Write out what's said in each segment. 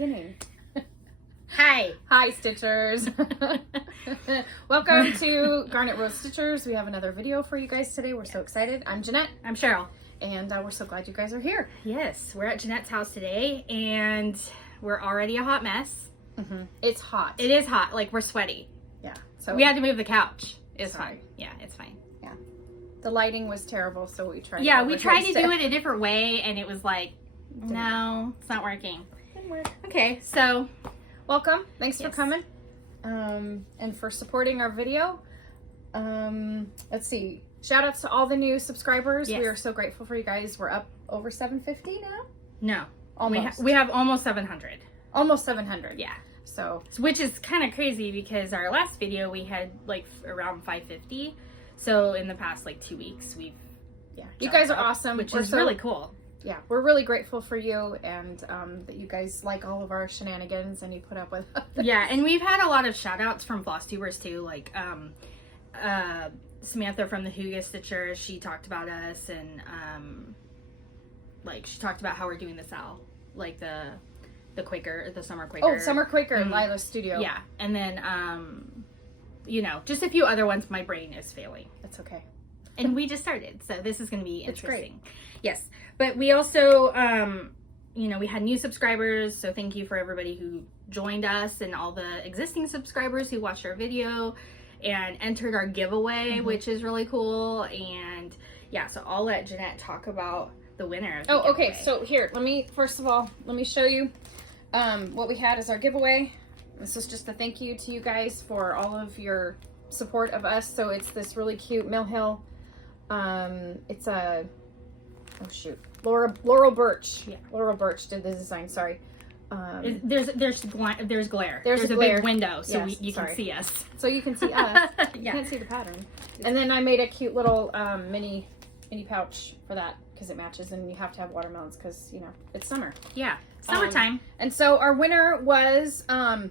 beginning. Hi. Hi, Stitchers. Welcome to Garnet Rose Stitchers. We have another video for you guys today. We're so excited. I'm Jeanette. I'm Cheryl. And we're so glad you guys are here. Yes, we're at Jeanette's house today, and we're already a hot mess. Mm-hmm. It's hot. It is hot. Like, we're sweaty. Yeah. So we had to move the couch. It's Sorry. fine. Yeah, it's fine. Yeah. The lighting was terrible, so we tried. Yeah, we tried to do it a different way, and it was like, no, it's not working. Didn't work. Okay, so welcome. Thanks for coming. And for supporting our video. Let's see. Shout outs to all the new subscribers. Yes. We are so grateful for you guys. We're up over 750 now. No, Almost. we have almost 700. Almost 700. Yeah. So, which is kind of crazy because our last video we had like around 550. So in the past like 2 weeks we've you guys are awesome, which is really cool. Yeah, we're really grateful for you and that you guys like all of our shenanigans and you put up with us. Yeah, and we've had a lot of shout outs from Flosstubers too, like Samantha from the Stitchers. She talked about us, and like she talked about how we're doing the SAL, like the Quaker, the Summer Quaker. Oh, Summer Quaker in Lila's studio. Yeah, and then you know, just a few other ones. My brain is failing. That's okay. And we just started, so this is going to be interesting. It's great. Yes, but we also, you know, we had new subscribers, so thank you for everybody who joined us and all the existing subscribers who watched our video and entered our giveaway, which is really cool. And yeah, so I'll let Jeanette talk about the winner of the giveaway. Okay. So here, first of all, let me show you what we had as our giveaway. This is just a thank you to you guys for all of your support of us. So it's this really cute Mill Hill. It's a, oh shoot, Laurel Birch. Yeah. Laurel Birch did the design, sorry. There's glare. There's a glare. Big window, so yes, you can see us. So you can see us. You can't see the pattern. And then I made a cute little mini pouch for that because it matches, and you have to have watermelons because, you know, it's summer. Yeah, summertime. And so our winner was,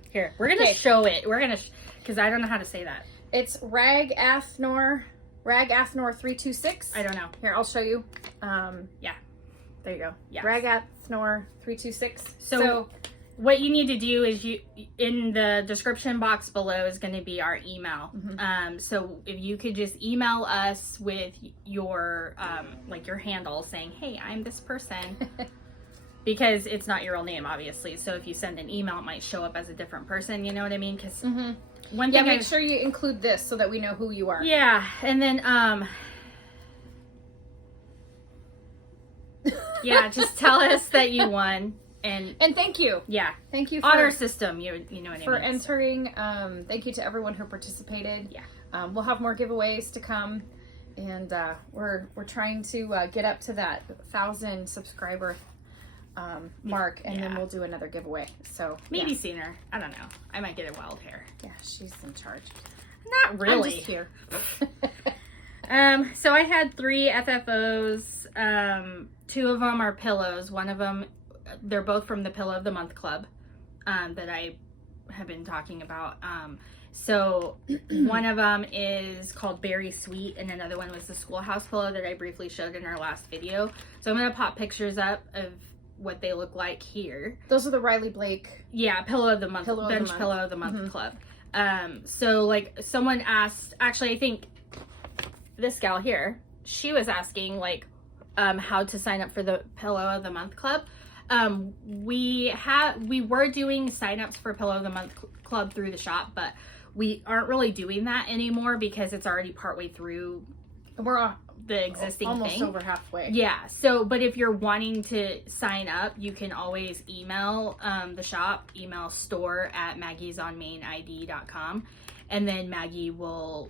here, we're going to show it. We're going to, because I don't know how to say that. It's Ragathnor 326. I don't know. Here, I'll show you. Yeah. There you go. Yeah. Ragathnor 326. So what you need to do is in the description box below is going to be our email. So if you could just email us with your like your handle saying, hey, I'm this person. Because it's not your real name, obviously. So if you send an email, it might show up as a different person. You know what I mean? Because one thing, make sure you include this so that we know who you are. Yeah, and then yeah, just tell us that you won, and thank you. Yeah, thank you on our system. You know what I mean? For entering. Thank you to everyone who participated. Yeah, we'll have more giveaways to come, and we're trying to get up to that 1,000 subscriber mark, and then we'll do another giveaway. So maybe sooner. I don't know. I might get a wild hair. Yeah, she's in charge. Not really. I'm just here. So I had 3 FFOs. 2 of them are pillows. One of them, they're both from the Pillow of the Month Club that I have been talking about. So one of them is called Berry Sweet, and another one was the Schoolhouse Pillow that I briefly showed in our last video. So I'm going to pop pictures up of what they look like here. Those are the Riley Blake. Yeah, Pillow of the Month, Pillow of the Month Club. So like someone asked, actually I think this gal here, she was asking like how to sign up for the Pillow of the Month Club. We were doing signups for Pillow of the Month Club through the shop, but we aren't really doing that anymore because it's already partway through. We're the existing almost thing. Over halfway. Yeah. So, but if you're wanting to sign up, you can always email the shop, email store@maggiesonmainid.com, and then Maggie will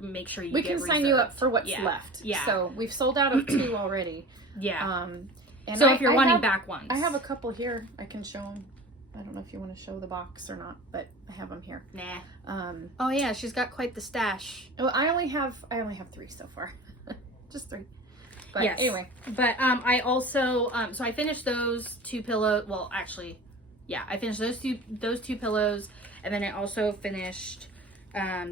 make sure we can sign you up for what's left. Yeah. So we've sold out of 2 already. Yeah. And so if you're wanting back ones, I have a couple here. I can show them. I don't know if you want to show the box or not, but I have them here. Nah. Oh yeah, she's got quite the stash. Oh, I only have 3 so far. Just 3. But yes. Anyway. But I also so I finished those 2 pillows. Well, actually, yeah, I finished those two pillows, and then I also finished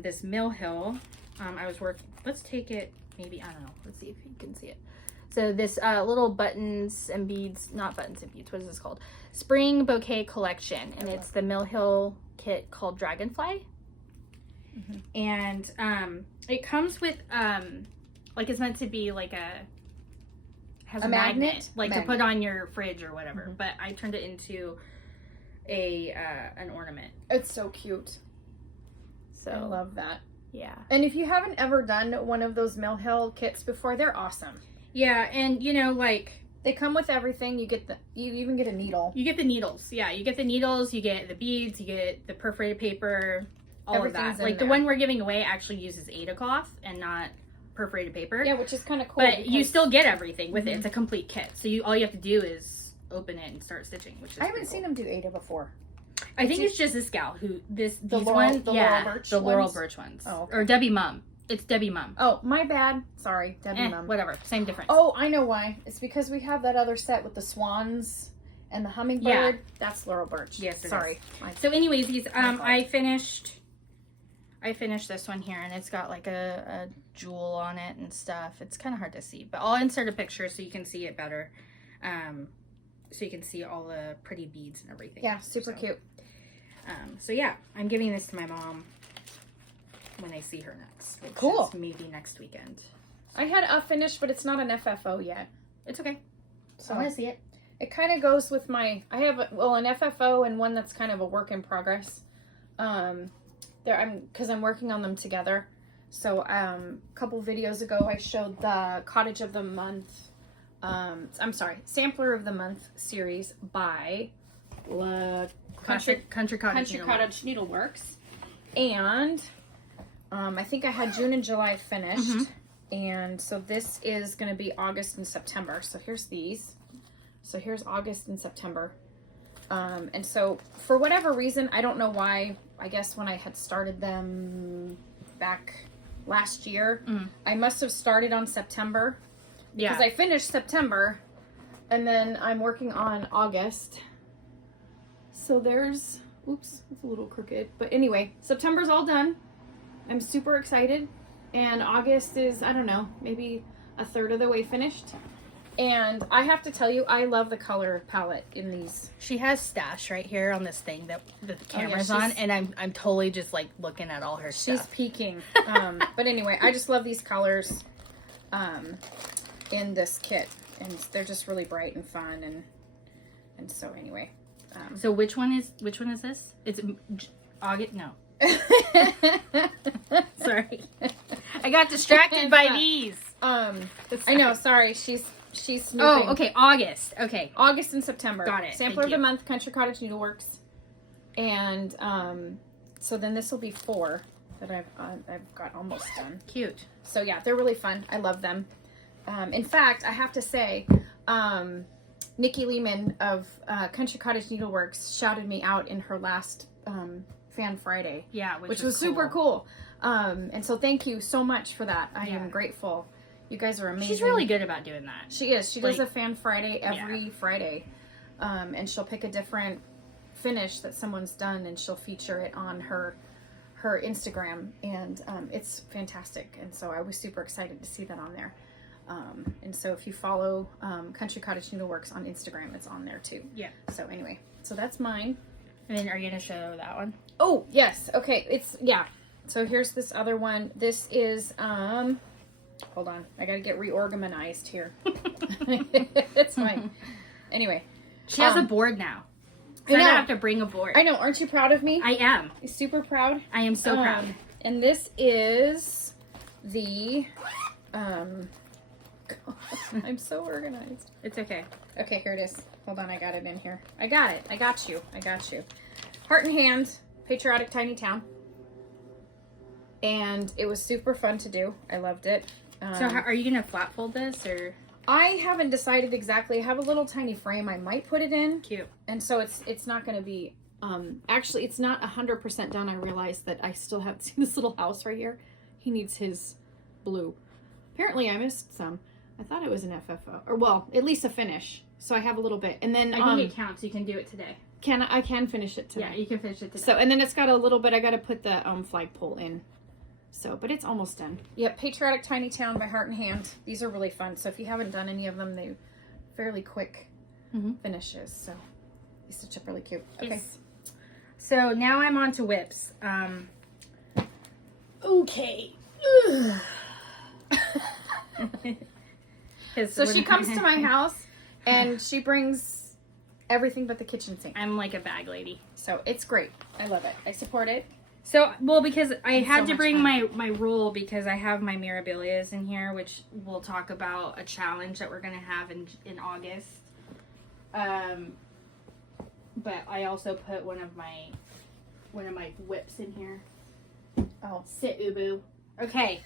this Mill Hill. I was working. Let's take it. Maybe I don't know. Let's see if you can see it. So this little buttons and beads, not buttons and beads, what is this called? Spring Bouquet Collection. And it's the Mill Hill kit called Dragonfly. And it comes with, like it's meant to be like has a magnet. Like to put on your fridge or whatever. But I turned it into an ornament. It's so cute. So I love that. Yeah. And if you haven't ever done one of those Mill Hill kits before, they're awesome. Yeah, and you know, like they come with everything. You even get a needle. You get the needles. Yeah, you get the needles, you get the beads, you get the perforated paper, all of that. Like the one we're giving away actually uses Ada cloth and not perforated paper. Yeah, which is kind of cool. But you still get everything with it. It's a complete kit. So all you have to do is open it and start stitching, which is I haven't seen them do Ada before. I think it's just this gal who the Laurel Birch ones. Oh, okay. Or Debbie Mum. It's Debbie Mum. Oh, my bad. Sorry, Debbie Mum. Whatever, same difference. Oh, I know why. It's because we have that other set with the swans and the hummingbird. Yeah. That's Laurel Birch. Yes, sorry. So, anyways, these I finished this one here, and it's got like a jewel on it and stuff. It's kind of hard to see, but I'll insert a picture so you can see it better. So you can see all the pretty beads and everything. Yeah, super cute. So yeah, I'm giving this to my mom when I see her next. Which cool. Is maybe next weekend. I had a finish, but it's not an FFO yet. It's okay. So I want to see it. It kind of goes with my. I have an FFO and one that's kind of a work in progress. Because I'm working on them together. So a couple videos ago, I showed the Cottage of the Month. I'm sorry, Sampler of the Month series by Country Cottage Needleworks. And I think I had June and July finished. And so this is going to be August and September. So here's these. So here's August and September. And so for whatever reason, I don't know why, I guess when I had started them back last year, I must have started on September. Because I finished September and then I'm working on August. So there's, oops, it's a little crooked. But anyway, September's all done. I'm super excited. And August is, I don't know, maybe a third of the way finished. And I have to tell you, I love the color palette in these. She has stash right here on this thing that the camera's on, and I'm totally just like looking at all her stuff. She's peeking. But anyway, I just love these colors in this kit, and they're just really bright and fun, and so anyway. So which one is this? It's August. No. Sorry, I got distracted by these. I know. Sorry, she's snooping. Oh, okay. August. Okay. August and September. Got it. Sampler of the Month, Country Cottage Needleworks, and so then this will be 4 that I've got almost done. Cute. So yeah, they're really fun. I love them. In fact, I have to say, Nikki Lehman of Country Cottage Needleworks shouted me out in her last Fan Friday. Yeah, which was super cool. And so thank you so much for that. I am grateful. You guys are amazing. She's really good about doing that. She is. She does a Fan Friday every Friday. And she'll pick a different finish that someone's done and she'll feature it on her Instagram. And it's fantastic. And so I was super excited to see that on there. And so if you follow Country Cottage Needleworks on Instagram, it's on there too. Yeah. So anyway, so that's mine. And then are you going to show that one? Oh, yes. Okay. So here's this other one. This is, hold on. I got to get reorganized here. It's fine. Anyway. She has a board now. So I don't have to bring a board. I know. Aren't you proud of me? I am. You're super proud? I am so proud. And this is the, I'm so organized. It's okay. Okay, here it is. Hold on, I got it in here. I got it. I got you. Heart and Hand, Patriotic Tiny Town. And it was super fun to do. I loved it. So are you going to flat fold this or? I haven't decided exactly. I have a little tiny frame I might put it in. Cute. And so it's not going to be, actually it's not 100% done. I realized that I still have, see this little house right here? He needs his blue. Apparently I missed some. I thought it was an FFO, or well, at least a finish. So I have a little bit, and then I think it counts. You can do it today. I can finish it today. Yeah, you can finish it today. So and then it's got a little bit. I got to put the flagpole in. So, but it's almost done. Yep, Patriotic Tiny Town by Heart and Hand. These are really fun. So if you haven't done any of them, they're fairly quick finishes. So they stitch up really cute. Okay. Yes. So now I'm on to whips. Okay. So she comes to my house and she brings everything but the kitchen sink. I'm like a bag lady. So it's great. I love it. I support it. So, well, because I had so to much bring fun. my roll because I have my Mirabilias in here, which we'll talk about a challenge that we're going to have in August. But I also put one of my whips in here. Oh, sit, Ubu. Okay.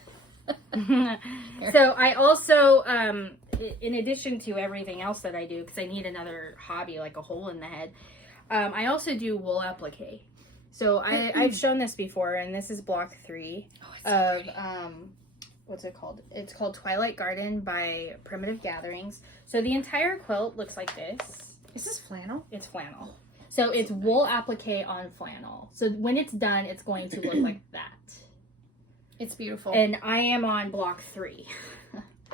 So I also, in addition to everything else that I do, because I need another hobby, like a hole in the head, I also do wool applique. So I've shown this before, and this is block 3 of, what's it called? It's called Twilight Garden by Primitive Gatherings. So the entire quilt looks like this. Is this flannel? It's flannel. So it's wool applique on flannel. So when it's done, it's going to look like that. It's beautiful. And I am on block 3.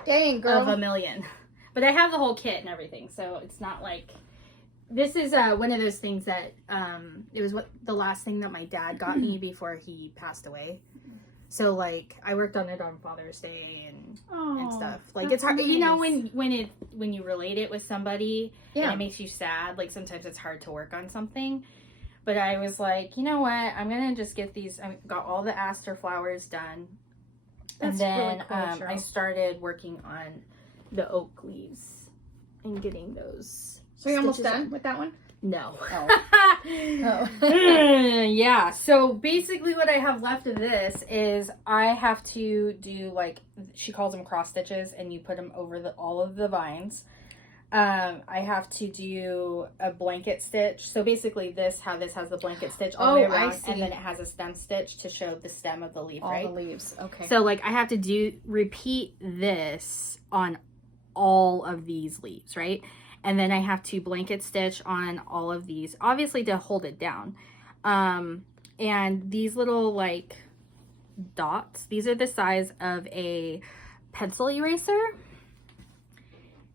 Dang, girl. Of 1,000,000. But I have the whole kit and everything, so it's not like... This is one of those things that, it was the last thing that my dad got me before he passed away. So, like, I worked on it on Father's Day and stuff. Like, it's hard, nice. You know, when you relate it with somebody and it makes you sad, like, sometimes it's hard to work on something. But I was like, you know what, I'm going to just get these, I got all the aster flowers done. That's and then really cool, I started working on the oak leaves and getting those. So you're almost done with that one? No. Oh. Yeah. So basically what I have left of this is I have to do, like, she calls them cross stitches, and you put them over all of the vines. I have to do a blanket stitch. So basically how this has the blanket stitch all the way around, and then it has a stem stitch to show the stem of the leaf, all right? the leaves. Okay. So, like, I have to repeat this on all of these leaves, right? And then I have to blanket stitch on all of these, obviously to hold it down. And these little, like, dots, these are the size of a pencil eraser.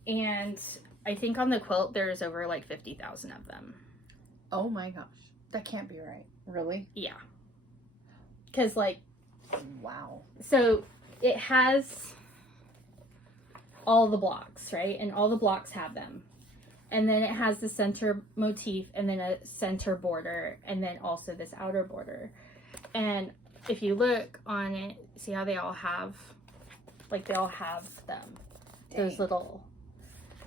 And I think on the quilt there's over like 50,000 of them. Oh my gosh. That can't be right. Really? Yeah. Because, like, wow. So it has all the blocks, right? And all the blocks have them. And then it has the center motif, and then a center border, and then also this outer border. And if you look on it, see how they all have, like, they all have them. Dang. Those little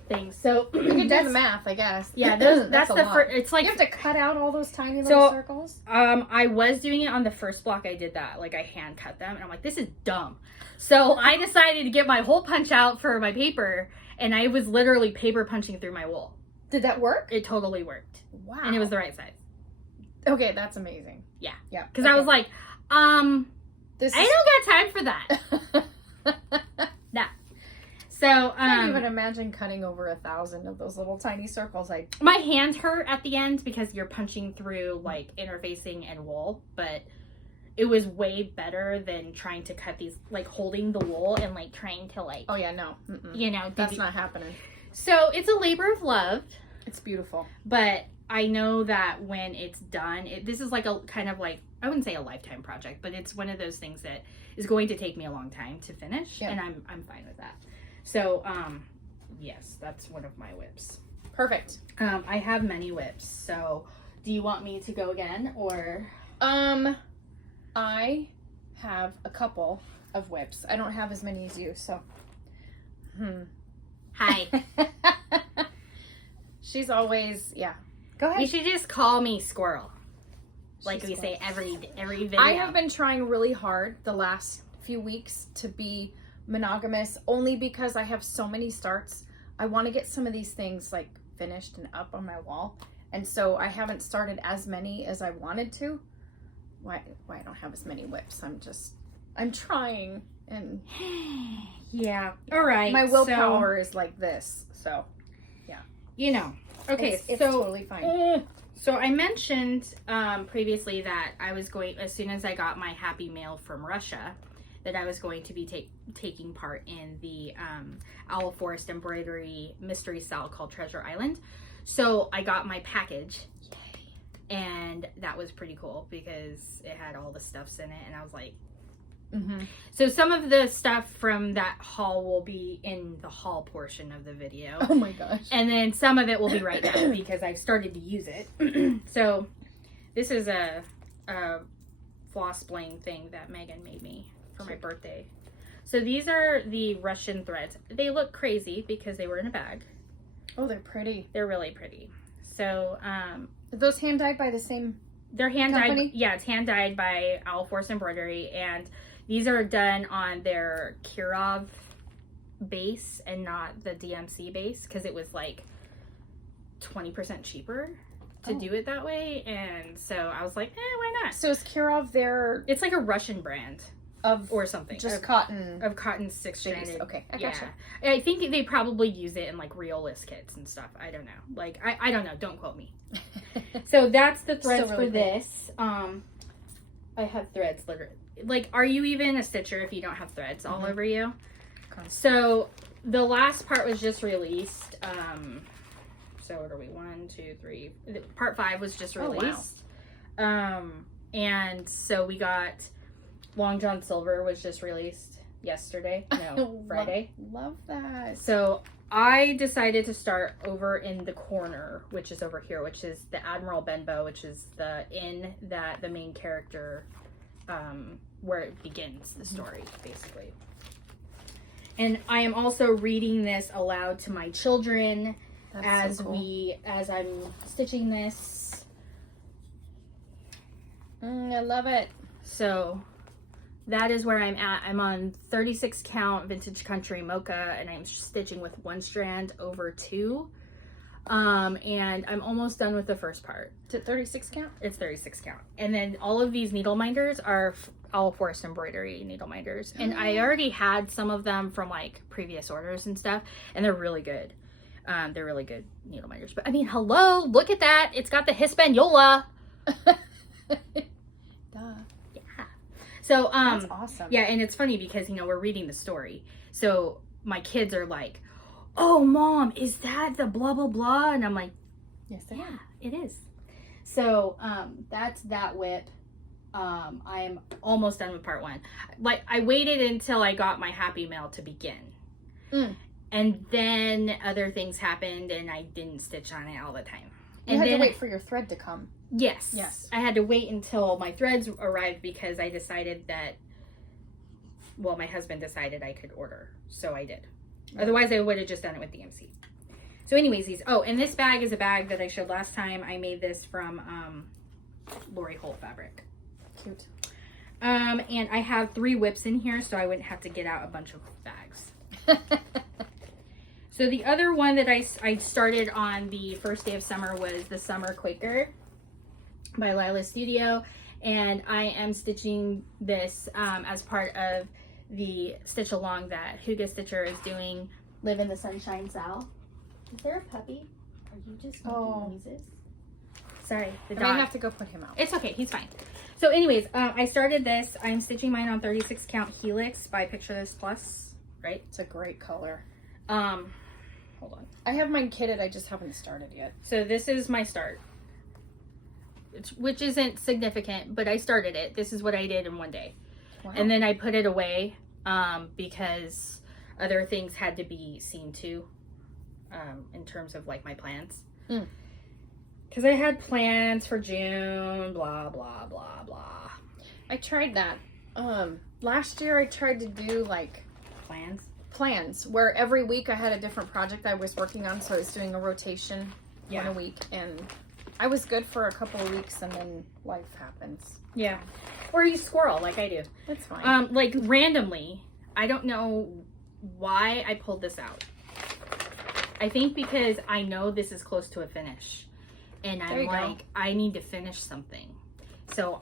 things. So you can do the math, I guess. Yeah, that's the first. It's like you have to cut out all those tiny little circles. I was doing it on the first block. I did that, like, I hand cut them, and I'm like, this is dumb. So I decided to get my hole punch out for my paper, and I was literally paper punching through my wool. Did that work? It totally worked. Wow. And it was the right size. Okay, that's amazing. Yeah. Yeah. Because I was like, I don't got time for that. Nah. So, I can't even imagine cutting over 1,000 of those little tiny circles. My hand hurt at the end because you're punching through, like, interfacing and wool, but it was way better than trying to cut these, like, holding the wool and, like, trying to, like... Oh, yeah, no. You know. That's not happening. So, it's a labor of love. It's beautiful. But I know that when it's done, this is like a kind of like, I wouldn't say a lifetime project, but it's one of those things that is going to take me a long time to finish. Yeah. And I'm fine with that. So, yes, that's one of my whips. Perfect. I have many whips. So, do you want me to go again, or? I have a couple of whips. I don't have as many as you, so. Hi. She's always, yeah. Go ahead. You should just call me Squirrel. Like we say every video. I have been trying really hard the last few weeks to be monogamous, only because I have so many starts. I want to get some of these things, like, finished and up on my wall. And so I haven't started as many as I wanted to. Why I don't have as many whips. I'm trying, and yeah. All right. My willpower is like this, so yeah. you know. Okay, it's totally fine. So I mentioned previously that I was going, as soon as I got my happy mail from Russia, that I was going to be taking part in the Owl Forrest Embroidery mystery SAL called Treasure Island. So I got my package. Yay. And that was pretty cool because it had all the stuffs in it, and I was like, So some of the stuff from that haul will be in the haul portion of the video. Oh my gosh. And then some of it will be right now because I've started to use it. So this is a floss bling thing that Megan made me for my birthday. So these are the Russian threads. They look crazy because they were in a bag. Oh, they're pretty. They're really pretty. So are those hand dyed by the same they're hand company? dyed. Yeah, it's hand dyed by Owl Forrest Embroidery, and these are done on their Kirov base and not the DMC base because it was like 20% cheaper to do it that way. And so I was like, why not? So is Kirov their... It's like a Russian brand of or something. Just cotton. Of cotton 6-stranded. Okay, I gotcha. I think they probably use it in like Realist kits and stuff. I don't know. Like, I don't know. Don't quote me. So that's the threads really for this. I have threads literally. Like, are you even a stitcher if you don't have threads all over you? So the last part was just released. So what are we? 1, 2, 3. Part 5 was just released. Oh, wow. And so we got Long John Silver was just released yesterday. No, Friday. Love that. So I decided to start over in the corner, which is over here, which is the Admiral Benbow, which is the inn that the main character, where it begins the story, basically. And I am also reading this aloud to my children. That's so cool. as I'm stitching this. I love it. So that is where I'm at. I'm on 36 count vintage country mocha, and I'm stitching with 1 strand over 2. And I'm almost done with the first part. Is it 36 count? It's 36 count. And then all of these needle minders are Owl Forrest Embroidery needle minders. And I already had some of them from like previous orders and stuff, and they're really good. They're really good needle minders. But I mean, hello, look at that. It's got the Hispaniola. Duh. Yeah. So, that's awesome. Yeah, and it's funny because, you know, we're reading the story. So my kids are like, oh, Mom, is that the blah, blah, blah? And I'm like, yes, yeah, it is. So, that's that whip. I am almost done with part 1. Like, I waited until I got my happy mail to begin. And then other things happened, and I didn't stitch on it all the time. You had to wait for your thread to come. Yes. Yes. I had to wait until my threads arrived because I decided that, well, my husband decided I could order. So I did. Yeah. Otherwise, I would have just done it with DMC. So anyways, and this bag is a bag that I showed last time. I made this from Lori Holt fabric. Cute. And I have 3 whips in here, so I wouldn't have to get out a bunch of bags. So the other one that I started on the first day of summer was the Summer Quaker by Lila Studio. And I am stitching this as part of the stitch along that Huga Stitcher is doing, Live in the Sunshine Sal. Is there a puppy? Are you just making noises? Sorry, the dog. I might have to go put him out. It's okay, he's fine. So anyways, I started this. I'm stitching mine on 36 count Helix by Picture This Plus, right? It's a great color. Hold on. I have mine kitted, I just haven't started yet. So this is my start, which isn't significant, but I started it. This is what I did in one day. Wow. And then I put it away because other things had to be seen to in terms of like my plans. Because I had plans for June, blah, blah, blah, blah. I tried that. Last year I tried to do like plans where every week I had a different project I was working on, so I was doing a rotation one a week, and I was good for a couple of weeks, and then life happens. Yeah. Or you squirrel like I do. That's fine. Like randomly, I don't know why I pulled this out. I think because I know this is close to a finish, and I'm like, I need to finish something. So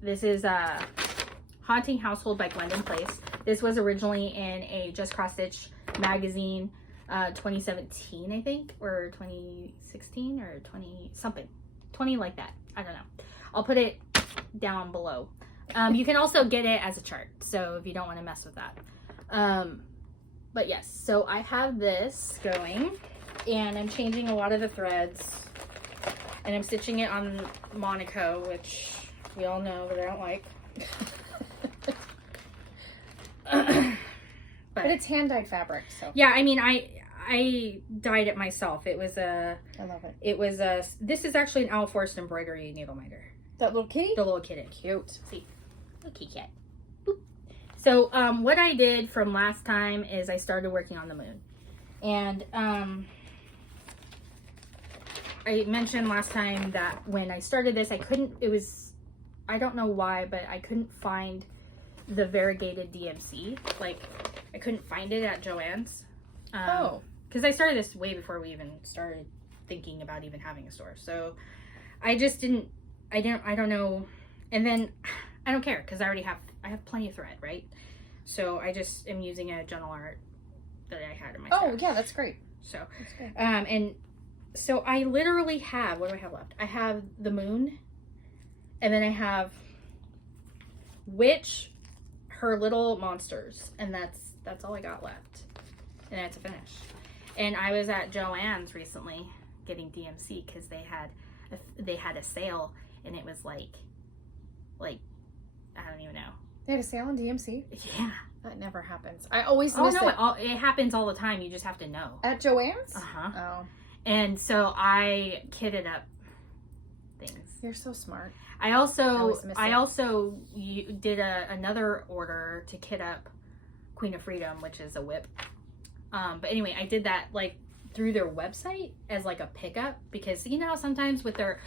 this is a Haunting Household by Glendon Place. This was originally in a Just Cross Stitch magazine 2017, I think, or 2016 or 20 like that. I don't know. I'll put it down below. You can also get it as a chart, so if you don't want to mess with that. But yes, so I have this going, and I'm changing a lot of the threads, and I'm stitching it on Monaco, which we all know that I don't like. But it's hand-dyed fabric, so. Yeah, I mean, I dyed it myself. It was I love it. It was this is actually an Owl Forrest Embroidery needle minder. That little kitty? The little kitty. Cute. See, little kitty cat. Boop. So, what I did from last time is I started working on the moon. And, I mentioned last time that when I started this, I don't know why, but I couldn't find the variegated DMC. Like, I couldn't find it at Joann's. Because I started this way before we even started thinking about even having a store. So, I just didn't, I don't know. And then, I don't care, because I have plenty of thread, right? So, I just am using a Gentle Art that I had in my stash. Oh, yeah, that's great. So, and so I literally have, what do I have left? I have the moon, and then I have Witch, her little monsters, and that's all I got left. And that's a finish. And I was at Joann's recently getting DMC because they had a sale, and it was like I don't even know. They had a sale on DMC? Yeah. That never happens. I always miss it. It happens all the time. You just have to know. At Joann's? Uh-huh. Oh. And so I kitted up things. You're so smart. I also did another order to kit up Queen of Freedom, which is a whip. But anyway, I did that like through their website as like a pickup, because you know how sometimes with their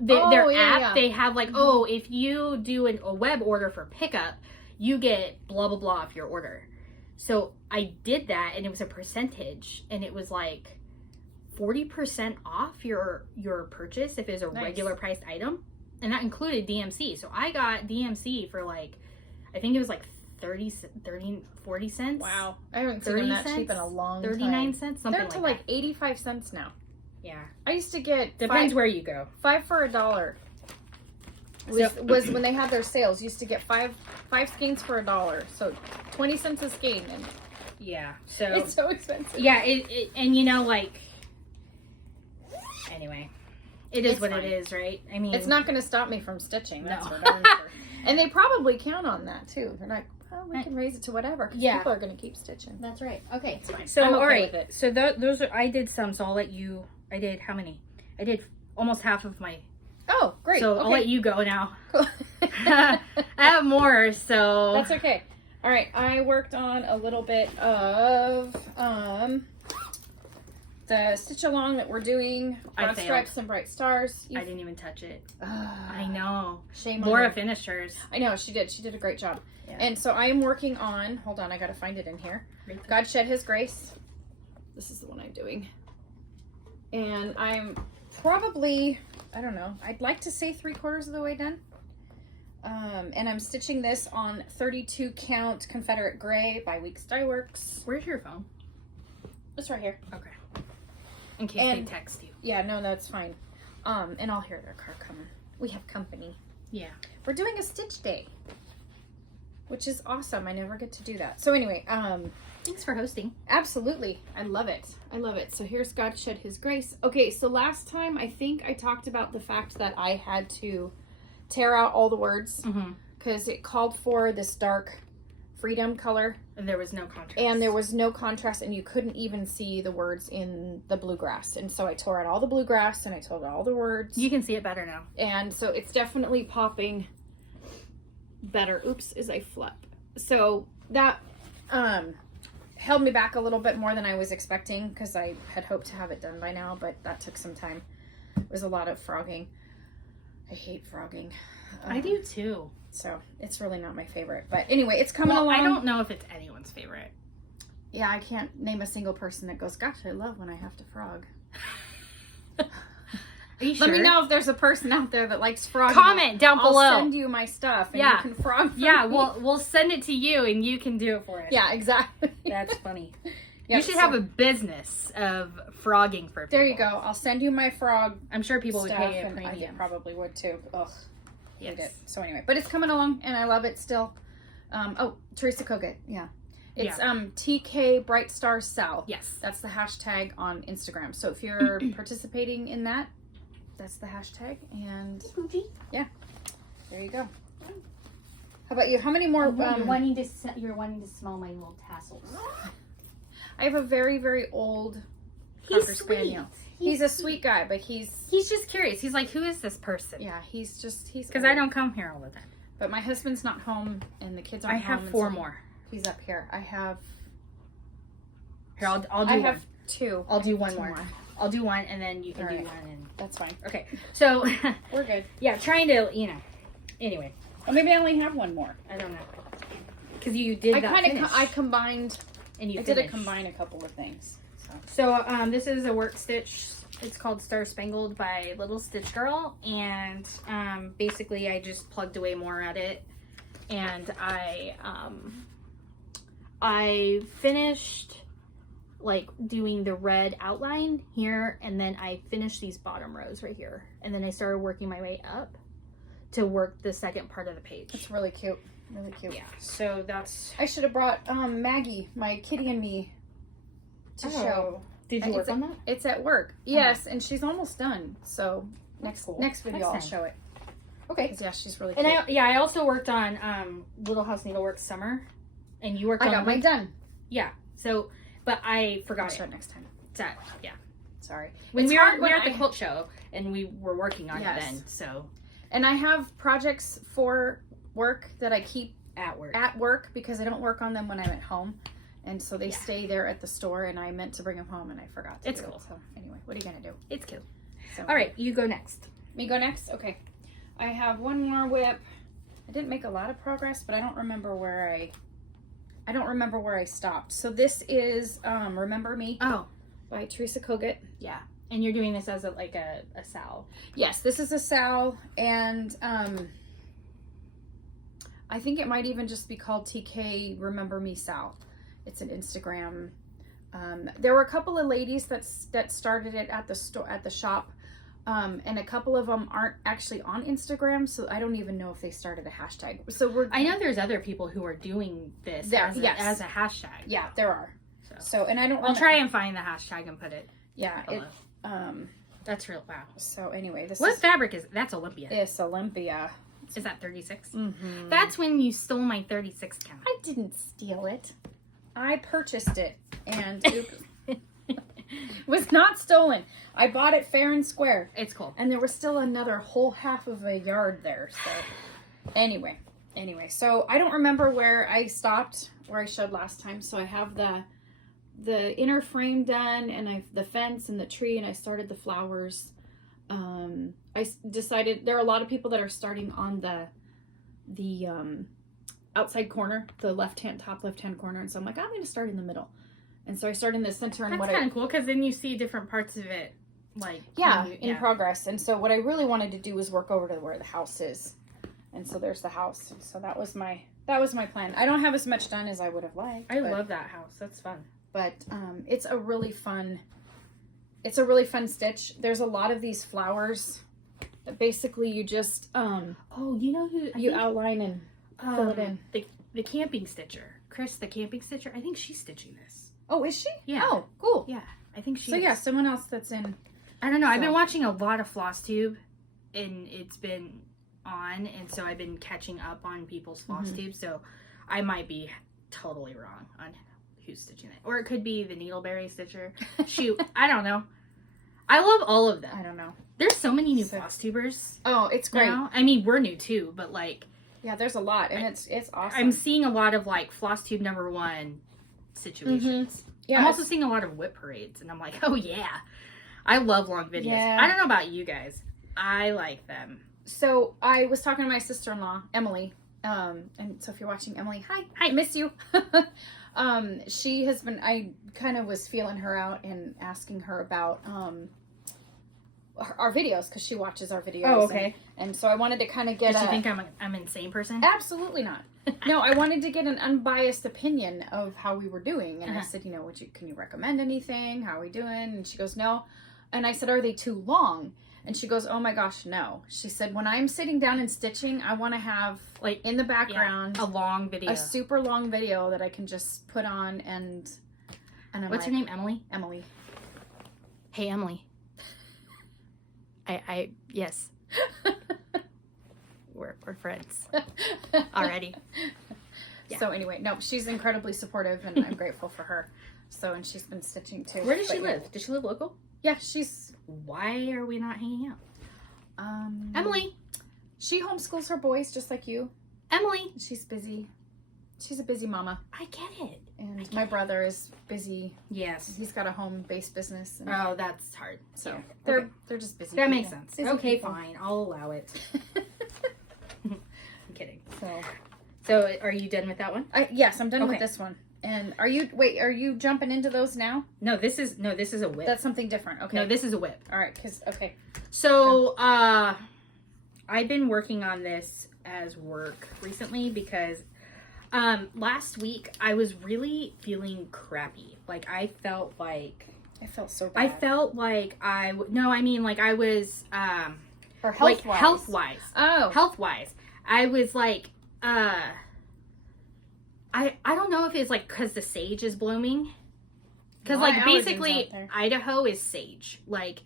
app they have like, oh, if you do a web order for pickup, you get blah blah blah off your order. So I did that, and it was a percentage, and it was like 40% off your purchase if it's a regular priced item, and that included DMC. So I got DMC for like, I think it was like 40 cents. Wow. I haven't seen them that cheap in a long 39 time. cents, something They're to like like 85 cents now. Yeah. I used to get depends where you go. 5 for $1. Was when they had their sales. Used to get five skeins for $1. So 20 cents a skein, and yeah. So it's so expensive. Yeah, it and you know, like, anyway, it is what it is, right? I mean, it's not going to stop me from stitching. That's no. for darn sure. And they probably count on that too. They're like, well, we can raise it to whatever, because people are going to keep stitching. That's right. Okay, it's fine. So I'm okay all right, with it. so those are, I did some. So I'll let you. I did how many? I did almost half of my. Oh, great. So okay. I'll let you go now. Cool. I have more, so that's okay. All right, I worked on a little bit of the stitch along that we're doing. Broad stripes and bright stars. I didn't even touch it. I know. Shame on Laura you. finished hers. I know, she did. She did a great job. Yeah. And so I am working on, hold on, I gotta find it in here. God Shed His Grace. This is the one I'm doing. And I'm probably, I don't know, I'd like to say 3/4 of the way done. And I'm stitching this on 32 count Confederate Gray by Weeks Dye Works. Where's your phone? It's right here. Okay. In case they text you. Yeah, no, that's fine. And I'll hear their car coming. We have company. Yeah. We're doing a stitch day, which is awesome. I never get to do that. So anyway, thanks for hosting. Absolutely. I love it. I love it. So here's God Shed His Grace. Okay, so last time I think I talked about the fact that I had to tear out all the words because it called for this dark freedom color. And there was no contrast. And there was no contrast, and you couldn't even see the words in the bluegrass. And so I tore out all the bluegrass, and I tore out all the words. You can see it better now. And so it's definitely popping better. Oops, as I flip. So that held me back a little bit more than I was expecting, because I had hoped to have it done by now, but that took some time. It was a lot of frogging. I hate frogging. I do too. So it's really not my favorite. But anyway, it's coming along. I don't know if it's anyone's favorite. Yeah, I can't name a single person that goes, gosh, I love when I have to frog. Are you sure? Let me know if there's a person out there that likes frogging. Comment down below. I'll send you my stuff, and you can frog for me. We'll send it to you, and you can do it for us. Yeah, exactly. That's funny. You should have a business of frogging for people. There you go. I'll send you my frog. I'm sure people would pay a and premium. I probably would too. Ugh. Yes. It. So anyway, but it's coming along and I love it still. Oh, Teresa Kogut. Yeah. It's TK Bright Star Sal. Yes. That's the hashtag on Instagram. So if you're participating in that, that's the hashtag. And yeah, there you go. How about you? How many more? You're wanting to smell my little tassels. I have a very, very old Cocker Spaniel. He's a sweet guy, but he's just curious. He's like, who is this person? Yeah, he's because I don't come here all the time. But my husband's not home, and the kids aren't home. I have 4 more. He's up here. I have. Here, I'll do one. I have 2. I'll do one more. I'll do one, and then you can do one. And that's fine. Okay, so we're good. Yeah, trying to, Anyway. Or maybe I only have 1 more. I don't know. Because you did. I combined. And I did combine a couple of things. So this is a work stitch. It's called Star Spangled by Little Stitch Girl, and basically I just plugged away more at it, and I finished like doing the red outline here, and then I finished these bottom rows right here, and then I started working my way up to work the second part of the page. It's really cute. Really cute. Yeah. So that's. I should have brought Maggie, my kitty and me, to show. Did you work on that? It's at work. Yes, and she's almost done. So next video I'll show it. Okay. Yeah, she's really cute. And I also worked on Little House Needlework Summer, and you worked on. I got mine done. Yeah. So, but I forgot. I'll show it next time. Yeah. Sorry. When we were at the quilt show, and we were working on it then. So. And I have projects for work that I keep at work because I don't work on them when I'm at home. And so they stay there at the store, and I meant to bring them home, and I forgot to. It's cool. So anyway, what are you gonna do? It's cool. So, all right, you go next. Me go next? Okay. I have 1 more whip. I didn't make a lot of progress, but I don't remember where I stopped. So this is Remember Me. Oh. By Teresa Kogut. Yeah. And you're doing this as a SAL. Yes, this is a SAL, and I think it might even just be called TK Remember Me SAL. It's an Instagram. There were a couple of ladies that started it at the shop, and a couple of them aren't actually on Instagram, so I don't even know if they started a hashtag. So I know there's other people who are doing this as a hashtag. Yeah, there are. So and I don't. I'll try and find the hashtag and put it. Yeah. That's real. Wow. So anyway, what fabric is that's Olympia? It's Olympia. Is that 36? Mm-hmm. That's when you stole my 36 count. I didn't steal it. I purchased it, and it was not stolen. I bought it fair and square. It's cool. And there was still another whole half of a yard there. So anyway, so I don't remember where I stopped, where I showed last time. So I have the inner frame done, and I've the fence and the tree, and I started the flowers. I decided there are a lot of people that are starting on the outside corner, the top left hand corner, and so I'm like, I'm going to start in the middle, and so I start in the center. And that's kind of cool because then you see different parts of it, like in progress. And so what I really wanted to do was work over to where the house is, and so there's the house. So that was my plan. I don't have as much done as I would have liked. I love that house. That's fun. But it's a really fun stitch. There's a lot of these flowers that basically you just you know who you outline and fill it in. The camping stitcher, Chris, the camping stitcher. I think she's stitching this. Oh, is she? Yeah. Oh, cool. Yeah, I think she. So yeah, someone else that's in. I don't know. I've been watching a lot of Flosstube, and it's been on, and so I've been catching up on people's Flosstube. So I might be totally wrong on who's stitching it, or it could be the Needleberry Stitcher. Shoot, I don't know. I love all of them. I don't know. There's so many new Flosstubers. Oh, it's great. Now. I mean, we're new too, but like. Yeah, there's a lot, and it's awesome. I'm seeing a lot of like Flosstube #1 situations. Yeah, I'm also seeing a lot of whip parades, and I'm like, oh yeah, I love long videos. Yeah. I don't know about you guys, I like them. So I was talking to my sister-in-law, Emily, and so if you're watching, Emily, hi, I miss you. She has been. I kind of was feeling her out and asking her about our videos, because she watches our videos. Oh, okay. And so I wanted to kind of get Does she think I'm an insane person? Absolutely not. No, I wanted to get an unbiased opinion of how we were doing. And I said, you know, can you recommend anything? How are we doing? And she goes, no. And I said, are they too long? And she goes, oh my gosh, no. She said, when I'm sitting down and stitching, I want to have, like, in the background, a long video. A super long video that I can just put on and I'm What's her name? Emily? Emily. Hey, Emily. Yes. We're friends already. Yeah. So anyway, no, she's incredibly supportive and I'm grateful for her. So, and she's been stitching too. Where does she live? Does she live local? Yeah, she's... Why are we not hanging out? Emily. She homeschools her boys just like you. Emily. She's busy. She's a busy mama. I get it. And my brother is busy. Yes. He's got a home-based business. And that's hard. So yeah. they're just busy. That makes sense. Busy okay, people. fine. I'll allow it. I'm kidding. So are you done with that one? Yes, I'm done with this one. And are you jumping into those now? No, this is a whip. That's something different. Okay. No, this is a whip. All right, okay. So, I've been working on this as work recently because last week I was really feeling crappy. Like I felt so bad. I felt like I was or health-wise. Like health-wise. Oh. Health-wise. I was like I don't know if it's like because the sage is blooming. Because like basically Idaho is sage. Like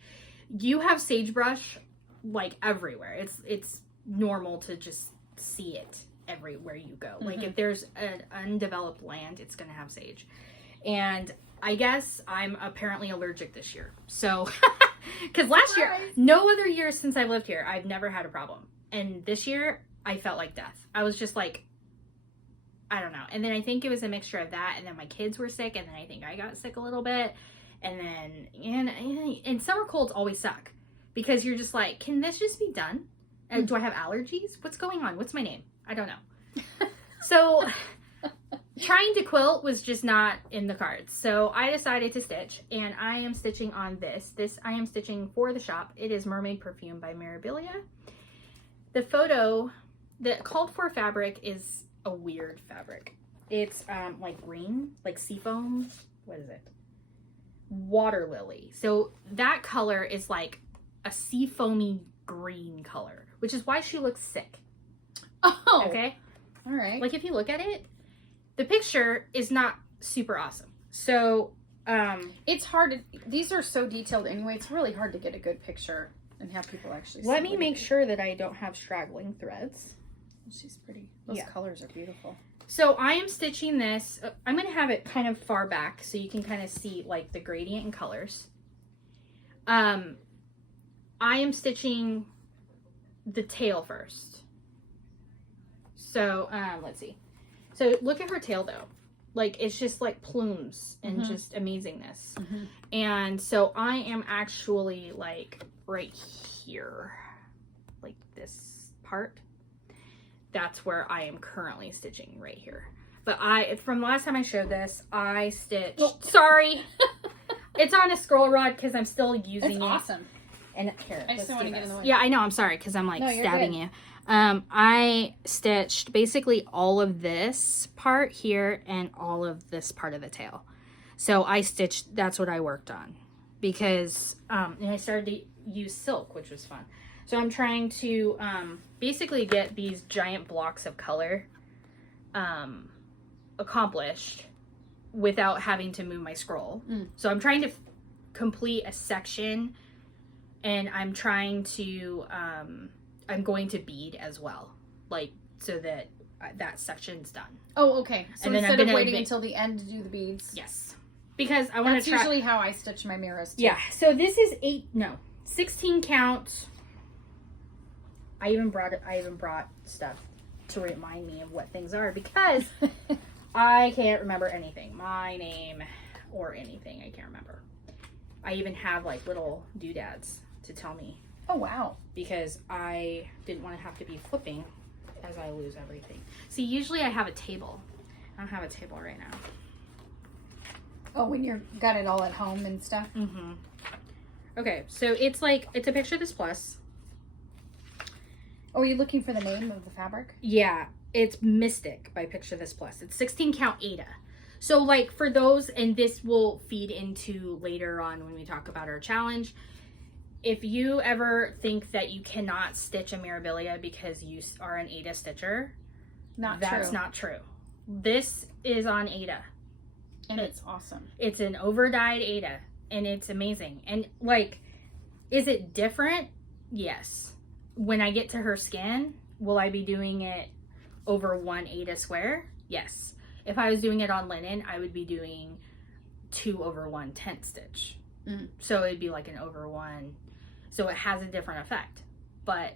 you have sagebrush like everywhere. It's normal to just see it everywhere you go. Mm-hmm. Like if there's an undeveloped land, it's gonna have sage. And I guess I'm apparently allergic this year. So because last year, no other year since I've lived here, I've never had a problem. And this year I felt like death. I was just like, I don't know. And then I think it was a mixture of that. And then my kids were sick. And then I think I got sick a little bit. And then, and summer colds always suck. Because you're just like, can this just be done? Do I have allergies? What's going on? What's my name? I don't know. So trying to quilt was just not in the cards. So I decided to stitch. And I am stitching on this. I am stitching for the shop. It is Mermaid Perfume by Mirabilia. The photo, the called for fabric is a weird fabric. It's like green, like seafoam. What is it? Water lily. So that color is like a seafoamy green color, which is why she looks sick. Oh. Okay. All right. Like if you look at it, the picture is not super awesome. So it's hard to, these are so detailed anyway. It's really hard to get a good picture and have people actually see. Let me make sure that I don't have straggling threads. She's pretty. Those colors are beautiful. So I am stitching this. I'm going to have it kind of far back so you can kind of see like the gradient in colors. I am stitching the tail first. So let's see. So look at her tail though. Like it's just like plumes and just amazingness. Mm-hmm. And so I am actually like right here, like this part. That's where I am currently stitching right here. But from last time I showed this, I stitched. Oh, sorry, it's on a scroll rod because I'm still using it. Awesome. And here, I just don't want to get in the way. Yeah, I know. I'm sorry because I'm like stabbing you. I stitched basically all of this part here and all of this part of the tail. So I stitched. That's what I worked on because and I started to use silk, which was fun. So I'm trying to basically get these giant blocks of color accomplished without having to move my scroll. So I'm trying to complete a section, and I'm trying to I'm going to bead as well, like so that that section's done. Oh, okay. So and instead of waiting until the end to do the beads. Yes, because I want to. That's usually how I stitch my mirrors too. Yeah. So this is 16 count. I even brought stuff to remind me of what things are because I can't remember anything. My name or anything. I can't remember. I even have like little doodads to tell me. Oh, wow. Because I didn't want to have to be flipping as I lose everything. See, usually I have a table. I don't have a table right now. Oh, when you've got it all at home and stuff? Mm-hmm. Okay, so it's like, it's a picture of this plus. Oh, are you looking for the name of the fabric? Yeah, it's Mystic by Picture This Plus. It's 16 count Ada. So like for those, and this will feed into later on when we talk about our challenge. If you ever think that you cannot stitch a Mirabilia because you are an Ada stitcher, that's not true. This is on Ada. And it's awesome. It's an over-dyed Ada, and it's amazing. And like, is it different? Yes. When I get to her skin, will I be doing it over 1 Ada square? Yes. If I was doing it on linen, I would be doing 2 over 1 tent stitch. So it'd be like an over 1. So it has a different effect, but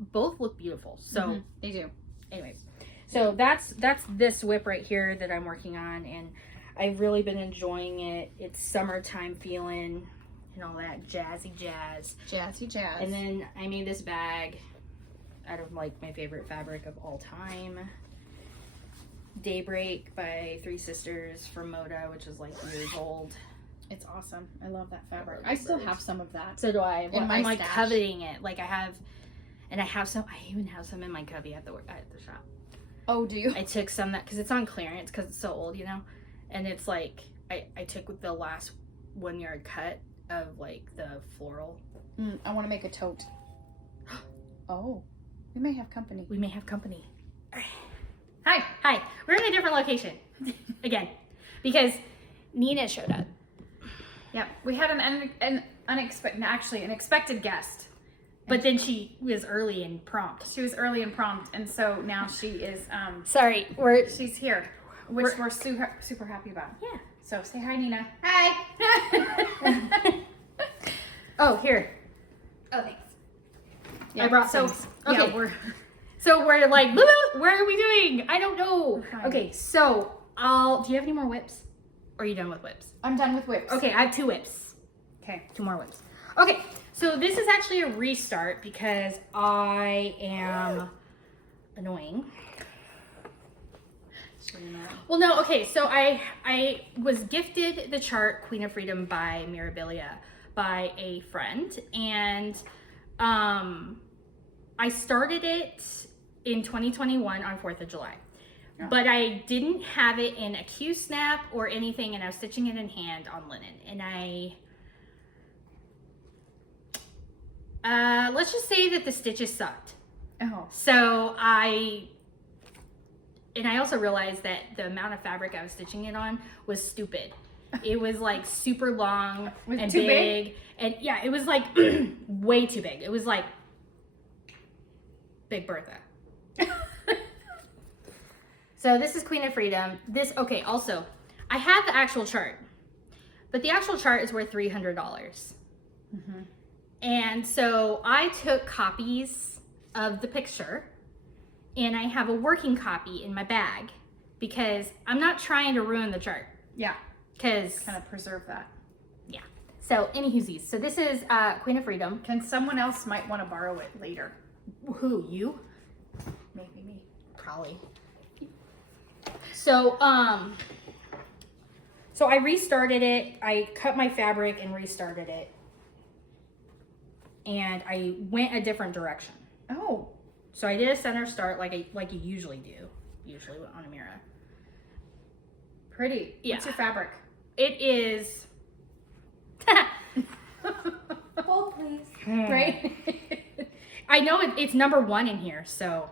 both look beautiful. So they do. Anyways, so that's this whip right here that I'm working on, and I've really been enjoying it. It's summertime feeling and all that jazzy jazz. Jazzy jazz. And then I made this bag out of like my favorite fabric of all time. Daybreak by 3 Sisters from Moda, which is like years old. It's awesome. I love that fabric. I still have some of that. So do I. In my I'm like stash. coveting it. Like I have, and I have some. I even have some in my cubby at the shop. Oh, do you? I took some that because it's on clearance because it's so old, you know. And it's like I took the last 1 yard cut of like the floral. I want to make a tote. Oh, we may have company. We may have company. Hi. We're in a different location again because Nina showed up. Yep, we had an expected guest. But then she was early and prompt. She was early and prompt, and so now she is. Sorry, she's here, which we're super happy about. Yeah. So say hi, Nina. Hi. Oh, here. Oh, thanks. Yeah, I brought things. Okay. Yeah, we're like, where are we doing? I don't know. Okay, so do you have any more whips? Or are you done with whips? I'm done with whips. Okay, I have 2 whips. Okay. 2 more whips. Okay, so this is actually a restart because I am annoying. Well, no, okay, so I was gifted the chart Queen of Freedom by Mirabilia by a friend, and I started it in 2021 on 4th of July. But I didn't have it in a Q-snap or anything, and I was stitching it in hand on linen. And let's just say that the stitches sucked. Oh. So I also realized that the amount of fabric I was stitching it on was stupid. It was like super long and big. And yeah, it was like way too big. It was like Big Bertha. So this is Queen of Freedom. Also, I have the actual chart, but the actual chart is worth $300. And so I took copies of the picture, and I have a working copy in my bag because I'm not trying to ruin the chart. Yeah. Because kind of preserve that. Yeah. So anywhoosies. So this is Queen of Freedom. Can someone else might want to borrow it later? Who? You? Maybe me. Probably. So, so I restarted it. I cut my fabric and restarted it. And I went a different direction. Oh. So I did a center start like you usually do. Usually on a mirror. Pretty. Yeah. What's your fabric? It is... Bold, please. Right? I know it's number 1 in here, so...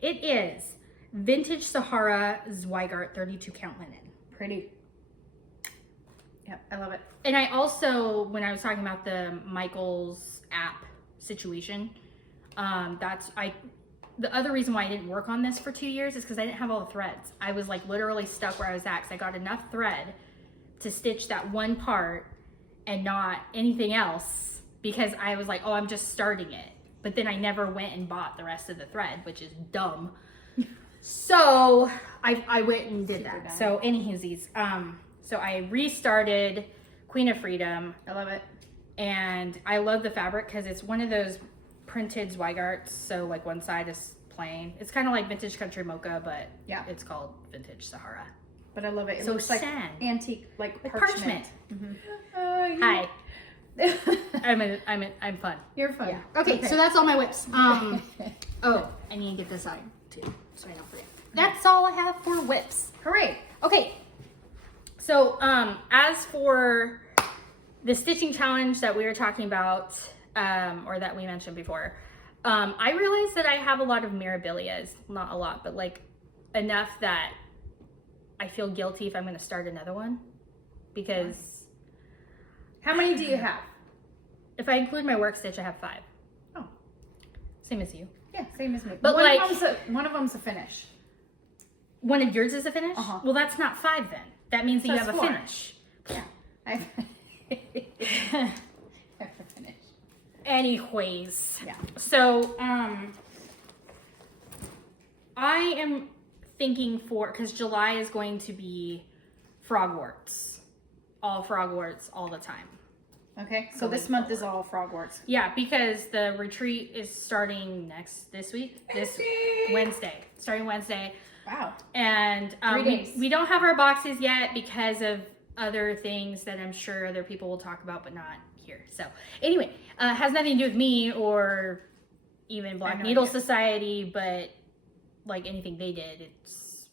It is Vintage Sahara Zweigart 32 count linen. Pretty. Yep, I love it. And I also, when I was talking about the Michaels app situation, the other reason why I didn't work on this for 2 years is because I didn't have all the threads. I was like literally stuck where I was at because I got enough thread to stitch that one part and not anything else because I was like, oh, I'm just starting it. But then I never went and bought the rest of the thread, which is dumb. So I went and did that. Dumb. So anywhoosies, so I restarted Queen of Freedom. I love it. And I love the fabric because it's one of those printed Zweigarts. So like one side is plain. It's kind of like Vintage Country Mocha, but yeah, it's called Vintage Sahara. But I love it. It so looks like antique, like parchment. Mm-hmm. Hi. I'm fun. You're fun. Yeah. Okay, so that's all my whips. Oh, I need to get this side too, so I don't forget. That's all I have for whips. Hooray. Okay. So, as for the stitching challenge that we were talking about, or that we mentioned before, I realized that I have a lot of Mirabilias. Not a lot, but like enough that I feel guilty if I'm going to start another one, because how many do you have? If I include my work stitch, I have 5. Oh, same as you. Yeah, same as me. But one of them's a finish. One of yours is a finish? Uh-huh. Well, that's not 5 then. That means that you have 4. a finish. Yeah. I have a finish. Anyways. Yeah. So, I am thinking because July is going to be frogworts. All frogworts all the time. Okay, so this month is all frogworts. Yeah, because the retreat is starting this Wednesday. Starting Wednesday. Wow. And 3 days. We don't have our boxes yet because of other things that I'm sure other people will talk about, but not here. So anyway, has nothing to do with me or even Black Needle Society, but like anything they did, it's